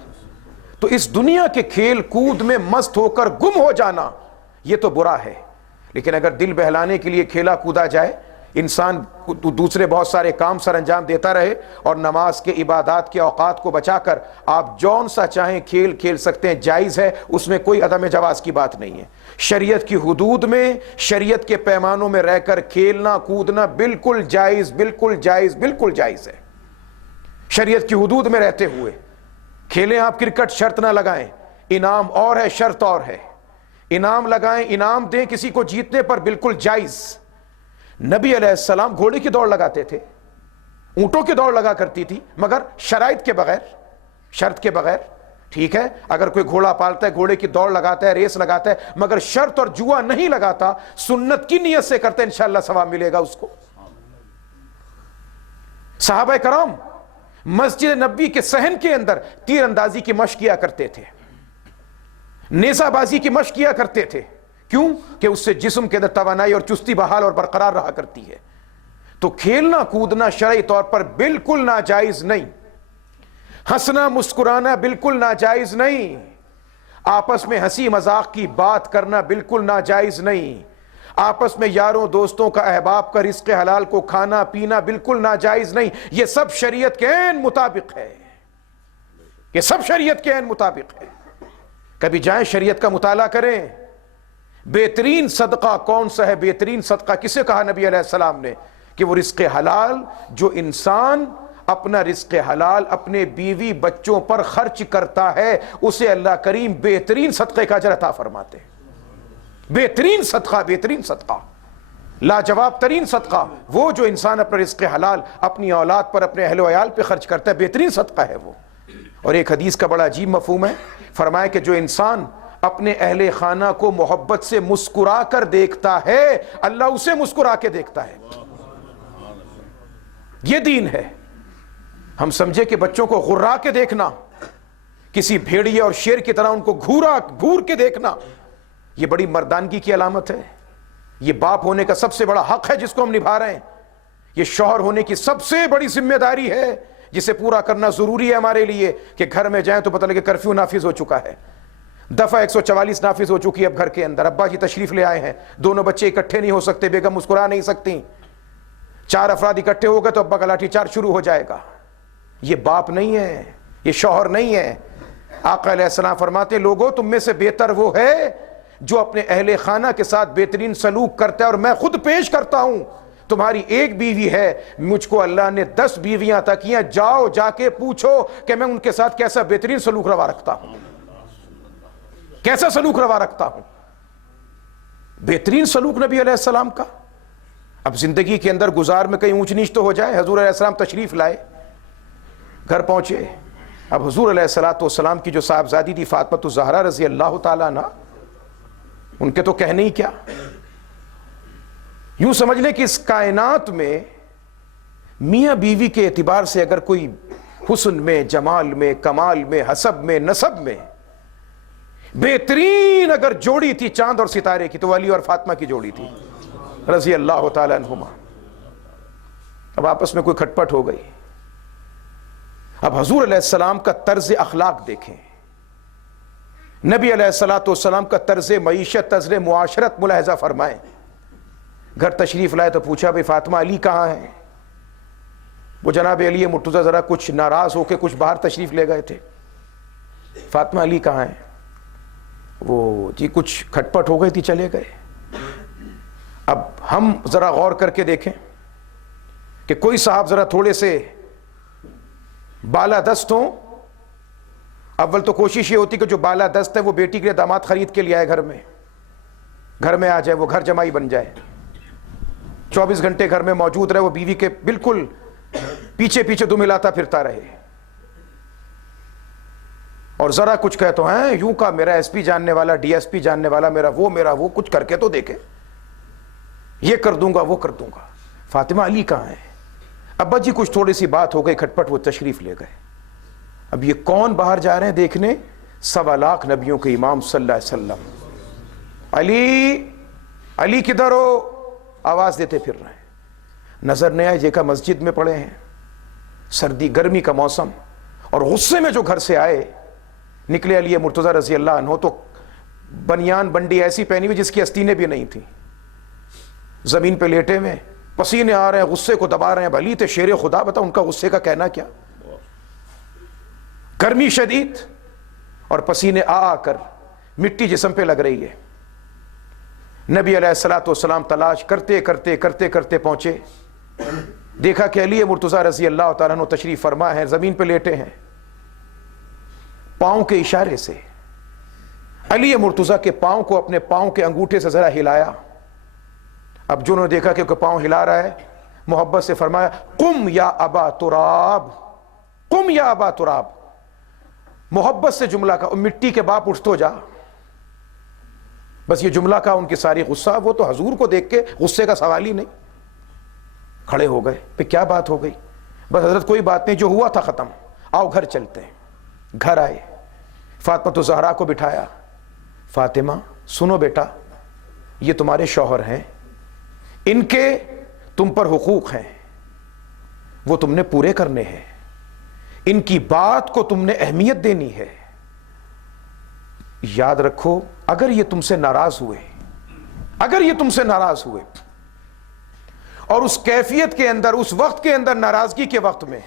تو اس دنیا کے کھیل کود میں مست ہو کر گم ہو جانا یہ تو برا ہے، لیکن اگر دل بہلانے کے لیے کھیلا کودا جائے، انسان دوسرے بہت سارے کام سر انجام دیتا رہے اور نماز کے عبادات کے اوقات کو بچا کر آپ جون سا چاہیں کھیل کھیل سکتے ہیں، جائز ہے، اس میں کوئی عدم جواز کی بات نہیں ہے. شریعت کی حدود میں، شریعت کے پیمانوں میں رہ کر کھیلنا کودنا بالکل جائز، بالکل جائز، بالکل جائز ہے. شریعت کی حدود میں رہتے ہوئے کھیلیں. آپ کرکٹ شرط نہ لگائیں، انعام اور ہے، شرط اور ہے. انعام لگائیں، انعام دیں کسی کو جیتنے پر، بالکل جائز. نبی علیہ السلام گھوڑے کی دوڑ لگاتے تھے، اونٹوں کی دوڑ لگا کرتی تھی، مگر شرائط کے بغیر، شرط کے بغیر. ٹھیک ہے اگر کوئی گھوڑا پالتا ہے، گھوڑے کی دوڑ لگاتا ہے، ریس لگاتا ہے، مگر شرط اور جوا نہیں لگاتا، سنت کی نیت سے کرتا ہے، انشاءاللہ ثواب ملے گا اس کو. صحابہ کرام مسجد نبی کے صحن کے اندر تیر اندازی کی مشق کیا کرتے تھے، نیزہ بازی کی مشق کیا کرتے تھے. کیوں؟ کہ اس سے جسم کے اندر توانائی اور چستی بحال اور برقرار رہا کرتی ہے. تو کھیلنا کودنا شرعی طور پر بالکل ناجائز نہیں. ہنسنا مسکرانا بالکل ناجائز نہیں. آپس میں ہنسی مذاق کی بات کرنا بالکل ناجائز نہیں. آپس میں یاروں دوستوں کا احباب کا رزق حلال کو کھانا پینا بالکل ناجائز نہیں. یہ سب شریعت کے عین مطابق ہے، یہ سب شریعت کے عین مطابق ہے. کبھی جائیں شریعت کا مطالعہ کریں. بہترین صدقہ کون سا ہے؟ بہترین صدقہ کسے کہا نبی علیہ السلام نے؟ کہ وہ رزق حلال، جو انسان اپنا رزق حلال اپنے بیوی بچوں پر خرچ کرتا ہے، اسے اللہ کریم بہترین صدقے کا اجر عطا فرماتے ہیں. بہترین صدقہ، بہترین صدقہ، لاجواب ترین صدقہ وہ جو انسان اپنا رزق حلال اپنی اولاد پر، اپنے اہل و عیال پہ خرچ کرتا ہے، بہترین صدقہ ہے وہ. اور ایک حدیث کا بڑا عجیب مفہوم ہے، فرمایا کہ جو انسان اپنے اہل خانہ کو محبت سے مسکرا کر دیکھتا ہے، اللہ اسے مسکرا کے دیکھتا ہے. یہ دین ہے. ہم سمجھے کہ بچوں کو غرا کے دیکھنا، کسی بھیڑیے اور شیر کی طرح ان کو گھور کے دیکھنا، یہ بڑی مردانگی کی علامت ہے. یہ باپ ہونے کا سب سے بڑا حق ہے جس کو ہم نبھا رہے ہیں. یہ شوہر ہونے کی سب سے بڑی ذمہ داری ہے جسے پورا کرنا ضروری ہے ہمارے لیے. کہ گھر میں جائیں تو پتہ لگے کرفیو نافذ ہو چکا ہے، دفعہ 144 نافذ ہو چکی ہے اب گھر کے اندر. ابا جی تشریف لے آئے ہیں، دونوں بچے اکٹھے نہیں ہو سکتے، بیگم مسکرا نہیں سکتی. 4 افراد اکٹھے ہو گئے تو ابا کا لاٹھی چارج شروع ہو جائے گا. یہ باپ نہیں ہے، یہ شوہر نہیں ہے. آقا علیہ السلام فرماتے لوگوں تم میں سے بہتر وہ ہے جو اپنے اہل خانہ کے ساتھ بہترین سلوک کرتا ہے. اور میں خود پیش کرتا ہوں، تمہاری ایک بیوی ہے، مجھ کو اللہ نے 10 بیویاں عطا کیں، جاؤ جا کے پوچھو کہ میں ان کے ساتھ کیسا بہترین سلوک روا رکھتا ہوں، کیسا سلوک روا رکھتا ہوں. بہترین سلوک نبی علیہ السلام کا. اب زندگی کے اندر گزار میں کہیں اونچ نیچ تو ہو جائے. حضور علیہ السلام تشریف لائے، گھر پہنچے. اب حضور علیہ السلام کی جو صاحبزادی تھی فاطمہ الزہرا رضی اللہ تعالیٰ عنہ، ان کے تو کہنے ہی کیا. یوں سمجھ لیں کہ اس کائنات میں میاں بیوی کے اعتبار سے اگر کوئی حسن میں، جمال میں، کمال میں، حسب میں، نسب میں بہترین اگر جوڑی تھی چاند اور ستارے کی تو علی اور فاطمہ کی جوڑی تھی رضی اللہ تعالی عنہما. اب آپس میں کوئی کھٹپٹ ہو گئی. اب حضور علیہ السلام کا طرز اخلاق دیکھیں, نبی علیہ السلام کا طرز معیشت, طرز معاشرت ملاحظہ فرمائیں. گھر تشریف لائے تو پوچھا بھئی فاطمہ علی کہاں ہیں؟ وہ جناب علی مرتضیٰ ذرا کچھ ناراض ہو کے کچھ باہر تشریف لے گئے تھے. فاطمہ علی کہاں ہیں؟ وہ جی کچھ کھٹپٹ ہو گئی تھی, چلے گئے. اب ہم ذرا غور کر کے دیکھیں کہ کوئی صاحب ذرا تھوڑے سے بالا دست ہوں. اول تو کوشش یہ ہوتی کہ جو بالا دست ہے وہ بیٹی کے لیے داماد خرید کے لے آئے, گھر میں آ جائے, وہ گھر جمائی بن جائے, 24 گھنٹے گھر میں موجود رہے, وہ بیوی کے بالکل پیچھے پیچھے دم ہلاتا پھرتا رہے. اور ذرا کچھ کہے تو ہیں یوں کا میرا ایس پی جاننے والا, ڈی ایس پی جاننے والا, میرا وہ کچھ کر کے تو دیکھے, یہ کر دوں گا وہ کر دوں گا. فاطمہ علی کہاں ہیں؟ ابا جی کچھ تھوڑی سی بات ہو گئی, کھٹپٹ, وہ تشریف لے گئے. اب یہ کون باہر جا رہے ہیں دیکھنے؟ 1.25 لاکھ نبیوں کے امام صلی اللہ علیہ وسلم. علی کدھر ہو؟ آواز دیتے پھر رہے ہیں. نظر نہیں آئے, دیکھا مسجد میں پڑے ہیں, سردی گرمی کا موسم, اور غصے میں جو گھر سے آئے نکلے علی مرتضیٰ رضی اللہ عنہ تو بنیان بنڈی ایسی پہنی ہوئی جس کی آستینیں بھی نہیں تھیں, زمین پہ لیٹے ہوئے, پسینے آ رہے ہیں, غصے کو دبا رہے ہیں. علی تھے شیر خدا, بتا ان کا غصے کا کہنا کیا. گرمی شدید اور پسینے آ کر مٹی جسم پہ لگ رہی ہے. نبی علیہ السلام تلاش کرتے کرتے کرتے کرتے پہنچے, دیکھا کہ علی مرتضیٰ رضی اللہ تعالیٰ عنہ تشریف فرما ہے, زمین پہ لیٹے ہیں. پاؤں کے اشارے سے علی مرتضیٰ کے پاؤں کو اپنے پاؤں کے انگوٹھے سے ذرا ہلایا. اب جو انہوں نے دیکھا کہ پاؤں ہلا رہا ہے, محبت سے فرمایا قم یا ابا تراب, قم یا ابا تراب. محبت سے جملہ کا, مٹی کے باپ اٹھ تو جا. بس یہ جملہ کا ان کی ساری غصہ, وہ تو حضور کو دیکھ کے غصے کا سوال ہی نہیں. کھڑے ہو گئے, پہ کیا بات ہو گئی؟ بس حضرت کوئی بات نہیں, جو ہوا تھا ختم, آؤ گھر چلتے ہیں. گھر آئے, فاطمہ زہرا کو بٹھایا. فاطمہ سنو بیٹا, یہ تمہارے شوہر ہیں, ان کے تم پر حقوق ہیں, وہ تم نے پورے کرنے ہیں. ان کی بات کو تم نے اہمیت دینی ہے. یاد رکھو اگر یہ تم سے ناراض ہوئے, اور اس کیفیت کے اندر, اس وقت کے اندر, ناراضگی کے وقت میں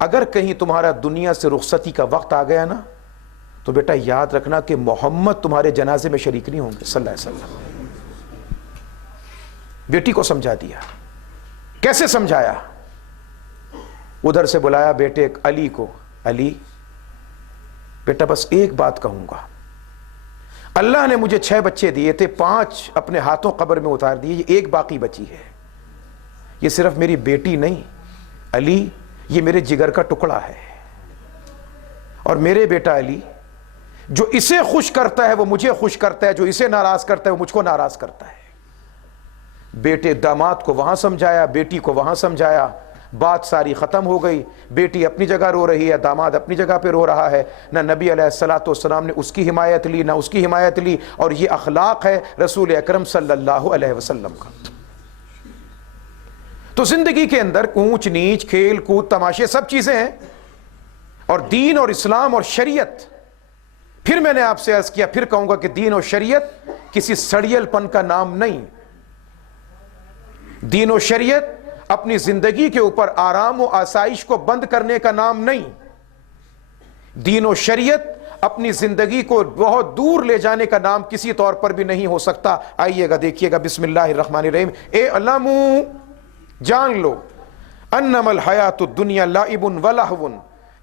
اگر کہیں تمہارا دنیا سے رخصتی کا وقت آ گیا نا, تو بیٹا یاد رکھنا کہ محمد تمہارے جنازے میں شریک نہیں ہوں گے صلی اللہ علیہ وسلم. بیٹی کو سمجھا دیا. کیسے سمجھایا؟ ادھر سے بلایا بیٹے علی کو. علی بیٹا بس ایک بات کہوں گا, اللہ نے مجھے 6 بچے دیے تھے, 5 اپنے ہاتھوں قبر میں اتار دیے, یہ ایک باقی بچی ہے. یہ صرف میری بیٹی نہیں علی, یہ میرے جگر کا ٹکڑا ہے. اور میرے بیٹا علی, جو اسے خوش کرتا ہے وہ مجھے خوش کرتا ہے, جو اسے ناراض کرتا ہے وہ مجھ کو ناراض کرتا ہے. بیٹے داماد کو وہاں سمجھایا, بیٹی کو وہاں سمجھایا, بات ساری ختم ہو گئی. بیٹی اپنی جگہ رو رہی ہے, داماد اپنی جگہ پہ رو رہا ہے. نہ نبی علیہ السلام نے اس کی حمایت لی, نہ اس کی حمایت لی. اور یہ اخلاق ہے رسول اکرم صلی اللہ علیہ وسلم کا. تو زندگی کے اندر اونچ نیچ, کھیل کود, تماشے, سب چیزیں ہیں. اور دین اور اسلام اور شریعت, پھر میں نے آپ سے عرض کیا, پھر کہوں گا کہ دین اور شریعت کسی سڑیل پن کا نام نہیں. دین و شریعت اپنی زندگی کے اوپر آرام و آسائش کو بند کرنے کا نام نہیں. دین و شریعت اپنی زندگی کو بہت دور لے جانے کا نام کسی طور پر بھی نہیں ہو سکتا. آئیے گا, دیکھیے گا, بسم اللہ الرحمن الرحیم. اے علمو, جان لو, انما الحیات الدنیا لعب و لہو,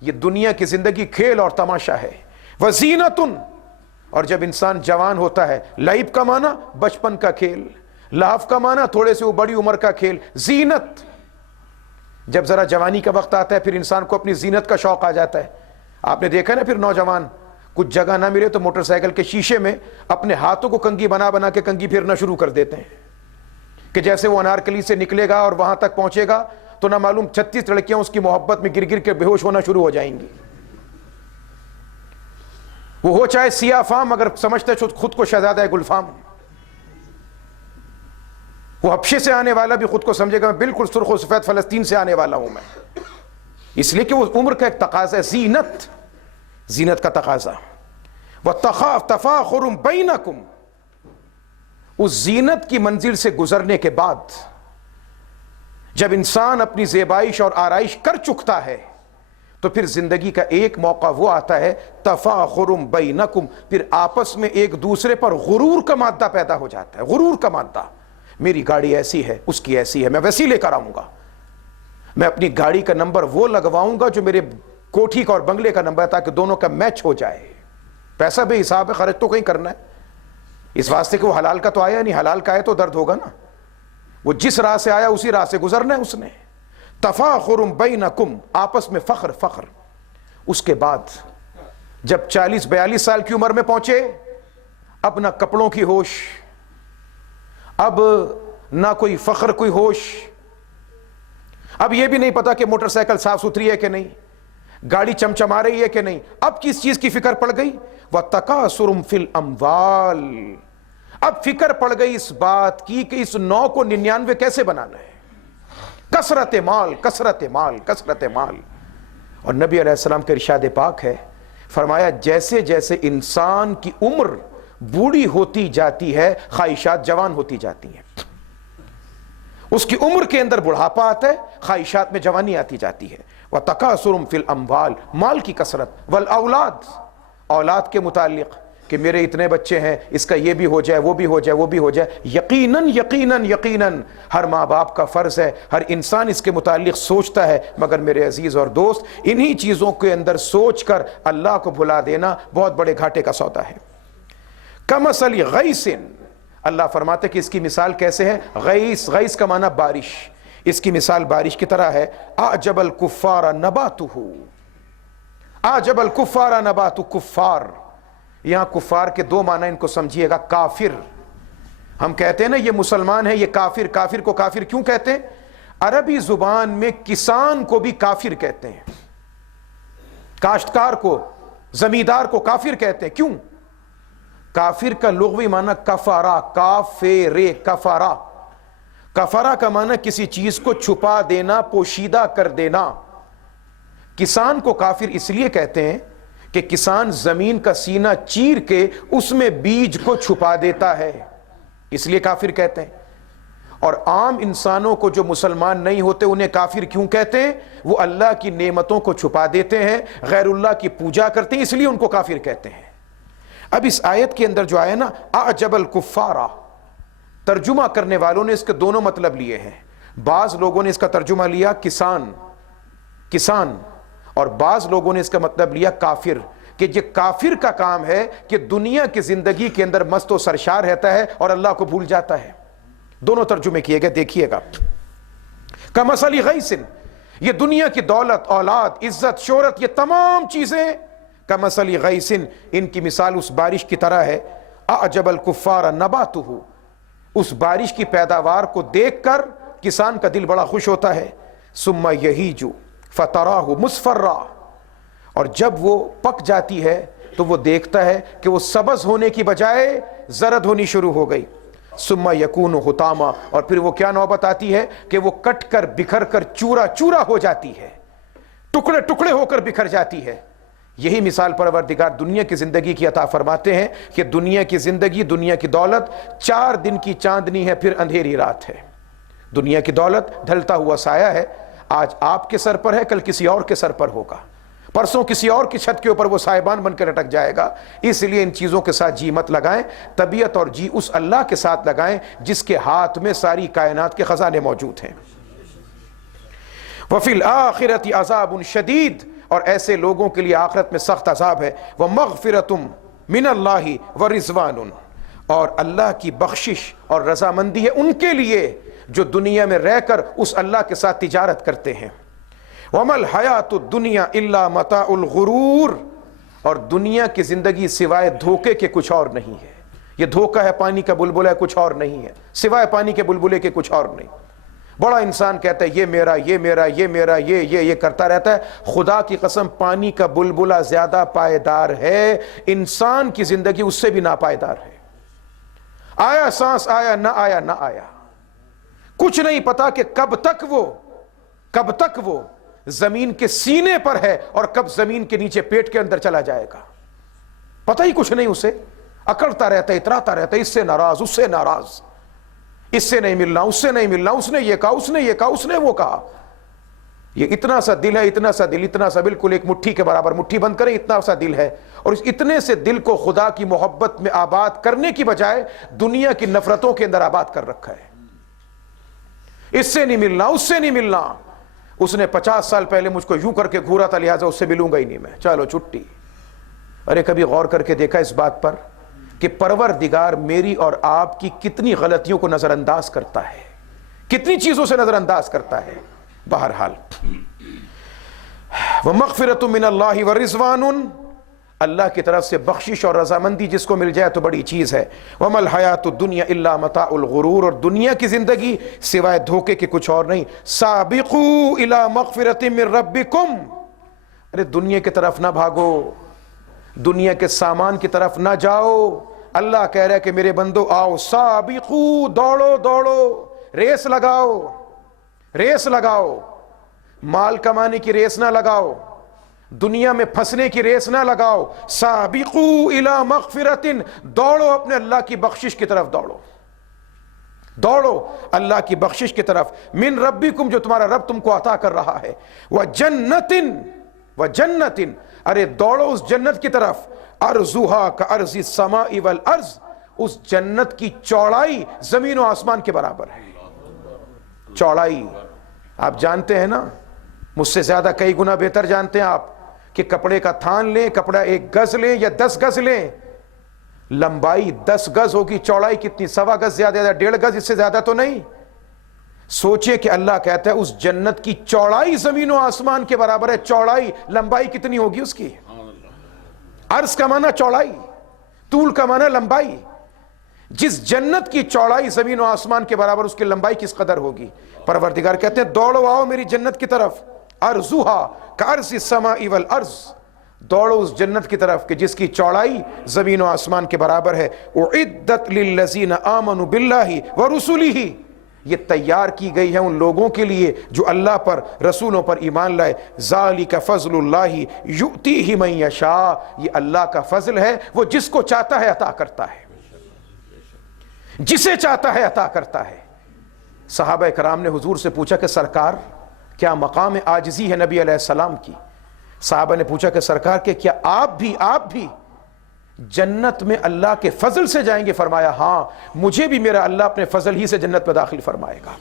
یہ دنیا کی زندگی کھیل اور تماشا ہے. وزینۃ, اور جب انسان جوان ہوتا ہے, لعب کا معنی بچپن کا کھیل, لاف کا معنی تھوڑے سے بڑی عمر کا کھیل. زینت, جب ذرا جوانی کا وقت آتا ہے پھر انسان کو اپنی زینت کا شوق آ جاتا ہے. آپ نے دیکھا نا, پھر نوجوان کچھ جگہ نہ ملے تو موٹر سائیکل کے شیشے میں اپنے ہاتھوں کو کنگھی بنا بنا کے کنگھی پھیرنا شروع کر دیتے ہیں, کہ جیسے وہ انارکلی سے نکلے گا اور وہاں تک پہنچے گا تو نہ معلوم 36 لڑکیاں اس کی محبت میں گر گر کے بے ہوش ہونا شروع ہو جائیں گی. وہ ہو چاہے سیاہ فام، اگر سمجھتے خود کو شہزادہ گلفام، وہ حبشے سے آنے والا بھی خود کو سمجھے گا میں بالکل سرخ و سفید فلسطین سے آنے والا ہوں میں، اس لیے کہ وہ عمر کا ایک تقاضا ہے، زینت کا تقاضا۔ وَتَفَاخُرٌ بَيْنَكُمْ، اس زینت کی منزل سے گزرنے کے بعد جب انسان اپنی زیبائش اور آرائش کر چکتا ہے تو پھر زندگی کا ایک موقع وہ آتا ہے تفاخرم بینکم، پھر آپس میں ایک دوسرے پر غرور کا مادہ پیدا ہو جاتا ہے، غرور کا مادہ، میری گاڑی ایسی ہے، اس کی ایسی ہے، میں ویسی لے کر آؤں گا، میں اپنی گاڑی کا نمبر وہ لگواؤں گا جو میرے کوٹھی کا اور بنگلے کا نمبر ہے، تاکہ دونوں کا میچ ہو جائے۔ پیسہ بے حساب ہے، خرچ تو کہیں کرنا ہے، اس واسطے کہ وہ حلال کا تو آیا نہیں، حلال کا ہے تو درد ہوگا نا، وہ جس راہ سے آیا اسی راہ سے گزرنا ہے اس نے۔ تفاخرم بینکم، آپس میں فخر۔ اس کے بعد جب 40-42 سال کی عمر میں پہنچے، اب نہ کپڑوں کی ہوش، اب نہ کوئی فخر کوئی ہوش، اب یہ بھی نہیں پتا کہ موٹر سائیکل صاف ستھری ہے کہ نہیں، گاڑی چمچما رہی ہے کہ نہیں، اب کس چیز کی فکر پڑ گئی؟ وَتَكَاثُرٌ فِي الْأَمْوَالِ، اب فکر پڑ گئی اس بات کی کہ اس 9 کو 99 کیسے بنانا ہے، کثرت مال، کثرت مال، کثرت مال۔ اور نبی علیہ السلام کے ارشاد پاک ہے، فرمایا جیسے جیسے انسان کی عمر بوڑھی ہوتی جاتی ہے خواہشات جوان ہوتی جاتی ہیں، اس کی عمر کے اندر بڑھاپا آتا ہے، خواہشات میں جوانی آتی جاتی ہے۔ وَتَكَاثُرٌ فِي الْأَمْوَالِ، مال کی کثرت، وَالْأَوْلَادِ، اولاد کے متعلق کہ میرے اتنے بچے ہیں، اس کا یہ بھی ہو جائے، وہ بھی ہو جائے، وہ بھی ہو جائے۔ یقیناً یقیناً یقیناً ہر ماں باپ کا فرض ہے، ہر انسان اس کے متعلق سوچتا ہے، مگر میرے عزیز اور دوست انہی چیزوں کے اندر سوچ کر اللہ کو بھلا دینا بہت بڑے گھاٹے کا سودا ہے۔ کمثل غیث، اللہ فرماتے کہ اس کی مثال کیسے ہے؟ غیث، غیث کا معنی بارش، اس کی مثال بارش کی طرح ہے۔ اعجب الکفار نباتہ، اعجب الکفار نبات، کفار، یہاں کفار کے 2 معنی ان کو سمجھیے گا۔ کافر، ہم کہتے ہیں نا یہ مسلمان ہے، یہ کافر، کافر کو کافر کیوں کہتے ہیں؟ عربی زبان میں کسان کو بھی کافر کہتے ہیں، کاشتکار کو، زمیندار کو کافر کہتے ہیں، کیوں؟ کافر کا لغوی معنی کفارہ، کافر، کفارہ، کفارہ کا معنی کسی چیز کو چھپا دینا، پوشیدہ کر دینا۔ کسان کو کافر اس لیے کہتے ہیں کہ کسان زمین کا سینہ چیر کے اس میں بیج کو چھپا دیتا ہے، اس لیے کافر کہتے ہیں۔ اور عام انسانوں کو جو مسلمان نہیں ہوتے انہیں کافر کیوں کہتے ہیں؟ وہ اللہ کی نعمتوں کو چھپا دیتے ہیں، غیر اللہ کی پوجا کرتے ہیں، اس لیے ان کو کافر کہتے ہیں۔ اب اس آیت کے اندر جو آیا نا اعجب الکفارہ، ترجمہ کرنے والوں نے اس کے دونوں مطلب لیے ہیں۔ بعض لوگوں نے اس کا ترجمہ لیا کسان، کسان، اور بعض لوگوں نے اس کا مطلب لیا کافر، کہ یہ کافر کا کام ہے کہ دنیا کی زندگی کے اندر مست و سرشار رہتا ہے اور اللہ کو بھول جاتا ہے۔ دونوں ترجمے کیے گئے، دیکھیے گا۔ کمثل غیث، یہ دنیا کی دولت، اولاد، عزت، شہرت، یہ تمام چیزیں کمثل غیث، ان کی مثال اس بارش کی طرح ہے۔ اعجب الکفار نباتہ، اس بارش کی پیداوار کو دیکھ کر کسان کا دل بڑا خوش ہوتا ہے۔ ثم یہیج فتراہ مصفرا، اور جب وہ پک جاتی ہے تو وہ دیکھتا ہے کہ وہ سبز ہونے کی بجائے زرد ہونی شروع ہو گئی۔ ثم یکون حطاما، اور پھر وہ کیا نوبت آتی ہے کہ وہ کٹ کر بکھر کر چورا چورا ہو جاتی ہے، ٹکڑے ٹکڑے ہو کر بکھر جاتی ہے۔ یہی مثال پروردگار دنیا کی زندگی کی عطا فرماتے ہیں کہ دنیا کی زندگی، دنیا کی دولت 4 دن کی چاندنی ہے، پھر اندھیری رات ہے۔ دنیا کی دولت ڈھلتا ہوا سایہ ہے، آج آپ کے سر پر ہے، کل کسی اور کے سر پر ہوگا، پرسوں کسی اور کی چھت کے اوپر وہ سائبان بن کر لٹک جائے گا۔ اس لیے ان چیزوں کے ساتھ جی مت لگائیں، طبیعت اور جی اس اللہ کے ساتھ لگائیں جس کے ہاتھ میں ساری کائنات کے خزانے موجود ہیں۔ وَفِي الْآخِرَةِ عَذَابٌ شَدِيدٌ، اور ایسے لوگوں کے لیے آخرت میں سخت عذاب ہے۔ وَمَغْفِرَةٌ مِّنَ اللَّهِ وَرِضْوَانٌ، اور اللہ کی بخشش اور رضامندی ہے ان کے لیے جو دنیا میں رہ کر اس اللہ کے ساتھ تجارت کرتے ہیں۔ وَمَا الْحَيَاةُ الدُّنْيَا إِلَّا مَتَاعُ الْغُرُورِ، اور دنیا کی زندگی سوائے دھوکے کے کچھ اور نہیں ہے۔ یہ دھوکہ ہے، پانی کا بلبلہ ہے، کچھ اور نہیں ہے، سوائے پانی کے بلبلے کے کچھ اور نہیں۔ بڑا انسان کہتا ہے یہ میرا یہ میرا یہ میرا یہ کرتا رہتا ہے. خدا کی قسم پانی کا بلبلہ زیادہ پائیدار ہے، انسان کی زندگی اس سے بھی ناپائیدار ہے. آیا سانس آیا نہ آیا نہ آیا، کچھ نہیں پتا کہ کب تک وہ زمین کے سینے پر ہے اور کب زمین کے نیچے پیٹ کے اندر چلا جائے گا. پتہ ہی کچھ نہیں اسے، اکڑتا رہتا ہے، اتراتا رہتا ہے، اس سے ناراض اس سے ناراض، اس سے نہیں ملنا اس سے نہیں ملنا، اس نے یہ کہا اس نے یہ کہا اس نے وہ کہا. یہ اتنا سا دل ہے، اتنا سا دل، اتنا سا بالکل ایک مٹھی کے برابر، مٹھی بند کریں اتنا سا دل ہے، اور اس اتنے سے دل کو خدا کی محبت میں آباد کرنے کی بجائے دنیا کی نفرتوں کے اندر آباد کر رکھا ہے. اس سے نہیں ملنا اس سے نہیں ملنا. اس نے 50 سال پہلے مجھ کو یوں کر کے گھورا تھا، لہٰذا اس سے ملوں گا ہی نہیں میں، چلو چھٹی. ارے کبھی غور کر کے دیکھا اس بات پر کہ پروردگار میری اور آپ کی کتنی غلطیوں کو نظر انداز کرتا ہے، کتنی چیزوں سے نظر انداز کرتا ہے. بہرحال وَمَغْفِرَةٌ مِّنَ اللَّهِ وَرِضْوَانٌ، اللہ کی طرف سے بخشش اور رضامندی جس کو مل جائے تو بڑی چیز ہے. وَمَا الْحَيَاةُ الدُّنْيَا إِلَّا مَتَاعُ الْغُرُورِ، اور دنیا کی زندگی سوائے دھوکے کے کچھ اور نہیں. سَابِقُوا إِلَى مَغْفِرَةٍ مِّن رَبِّكُمْ، ارے دنیا کی طرف نہ بھاگو، دنیا کے سامان کی طرف نہ جاؤ. اللہ کہہ رہا ہے کہ میرے بندو آؤ، سابقو، دوڑو دوڑو، ریس لگاؤ ریس لگاؤ. مال کمانے کی ریس نہ لگاؤ، دنیا میں پھنسنے کی ریس نہ لگاؤ. سابقو الی مغفرۃ، دوڑو اپنے اللہ کی بخشش کی طرف، دوڑو اللہ کی بخشش کی طرف. من ربکم، جو تمہارا رب تم کو عطا کر رہا ہے. وجنت، ارے دوڑو اس جنت کی طرف. ارضھا کارض السماء والارض، اس جنت کی چوڑائی زمین و آسمان کے برابر ہے. چوڑائی آپ جانتے ہیں نا، مجھ سے زیادہ کئی گنا بہتر جانتے ہیں آپ کہ کپڑے کا تھان لیں، کپڑا 1 گز لیں یا 10 گز لیں، لمبائی 10 گز ہوگی، چوڑائی کتنی؟ 1.25 گز زیادہ، 1.5 گز، اس سے زیادہ تو نہیں. سوچئے کہ اللہ کہتا ہے اس جنت کی چوڑائی زمین و آسمان کے برابر ہے. چوڑائی، لمبائی کتنی ہوگی اس کی؟ عرض کا معنی چوڑائی، طول کا معنی لمبائی. جس جنت کی چوڑائی زمین و آسمان کے برابر، اس کی لمبائی کس قدر ہوگی؟ پروردگار کہتے ہیں دوڑو آؤ میری جنت کی طرف. ارضھا کعرض السماء والارض، دوڑو اس جنت کی طرف کہ جس کی چوڑائی زمین و آسمان کے برابر ہے. اعدت للذین آمنوا باللہ ورسلہ، یہ تیار کی گئی ہے ان لوگوں کے لیے جو اللہ پر، رسولوں پر ایمان لائے. ذالک فضل اللہ یؤتیہ من یشاء، یہ اللہ کا فضل ہے، وہ جس کو چاہتا ہے عطا کرتا ہے، جسے چاہتا ہے عطا کرتا ہے. صحابہ کرام نے حضور سے پوچھا کہ سرکار کیا مقام عاجزی ہے نبی علیہ السلام کی؟ صحابہ نے پوچھا کہ سرکار کہ کیا آپ بھی جنت میں اللہ کے فضل سے جائیں گے؟ فرمایا ہاں، مجھے بھی میرا اللہ اپنے فضل ہی سے جنت میں داخل فرمائے گا.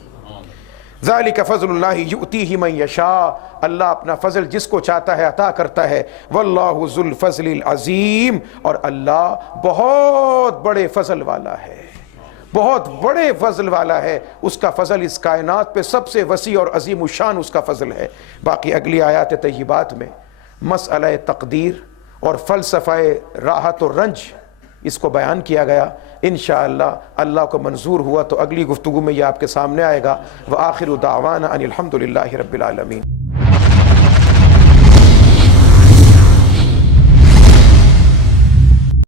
ذالک فضل اللہ یؤتیہ من یشاء، اللہ اپنا فضل جس کو چاہتا ہے عطا کرتا ہے. واللہ ذو الفضل العظیم، اور اللہ بہت بڑے فضل والا ہے، بہت بڑے فضل والا ہے. اس کا فضل اس کائنات پہ سب سے وسیع اور عظیم الشان اس کا فضل ہے. باقی اگلی آیات طیبات میں مسئلہ تقدیر اور فلسفہ راحت و رنج اس کو بیان کیا گیا. انشاءاللہ اللہ کو منظور ہوا تو اگلی گفتگو میں یہ آپ کے سامنے آئے گا. وآخر دعوانا ان الحمدللہ رب العالمین.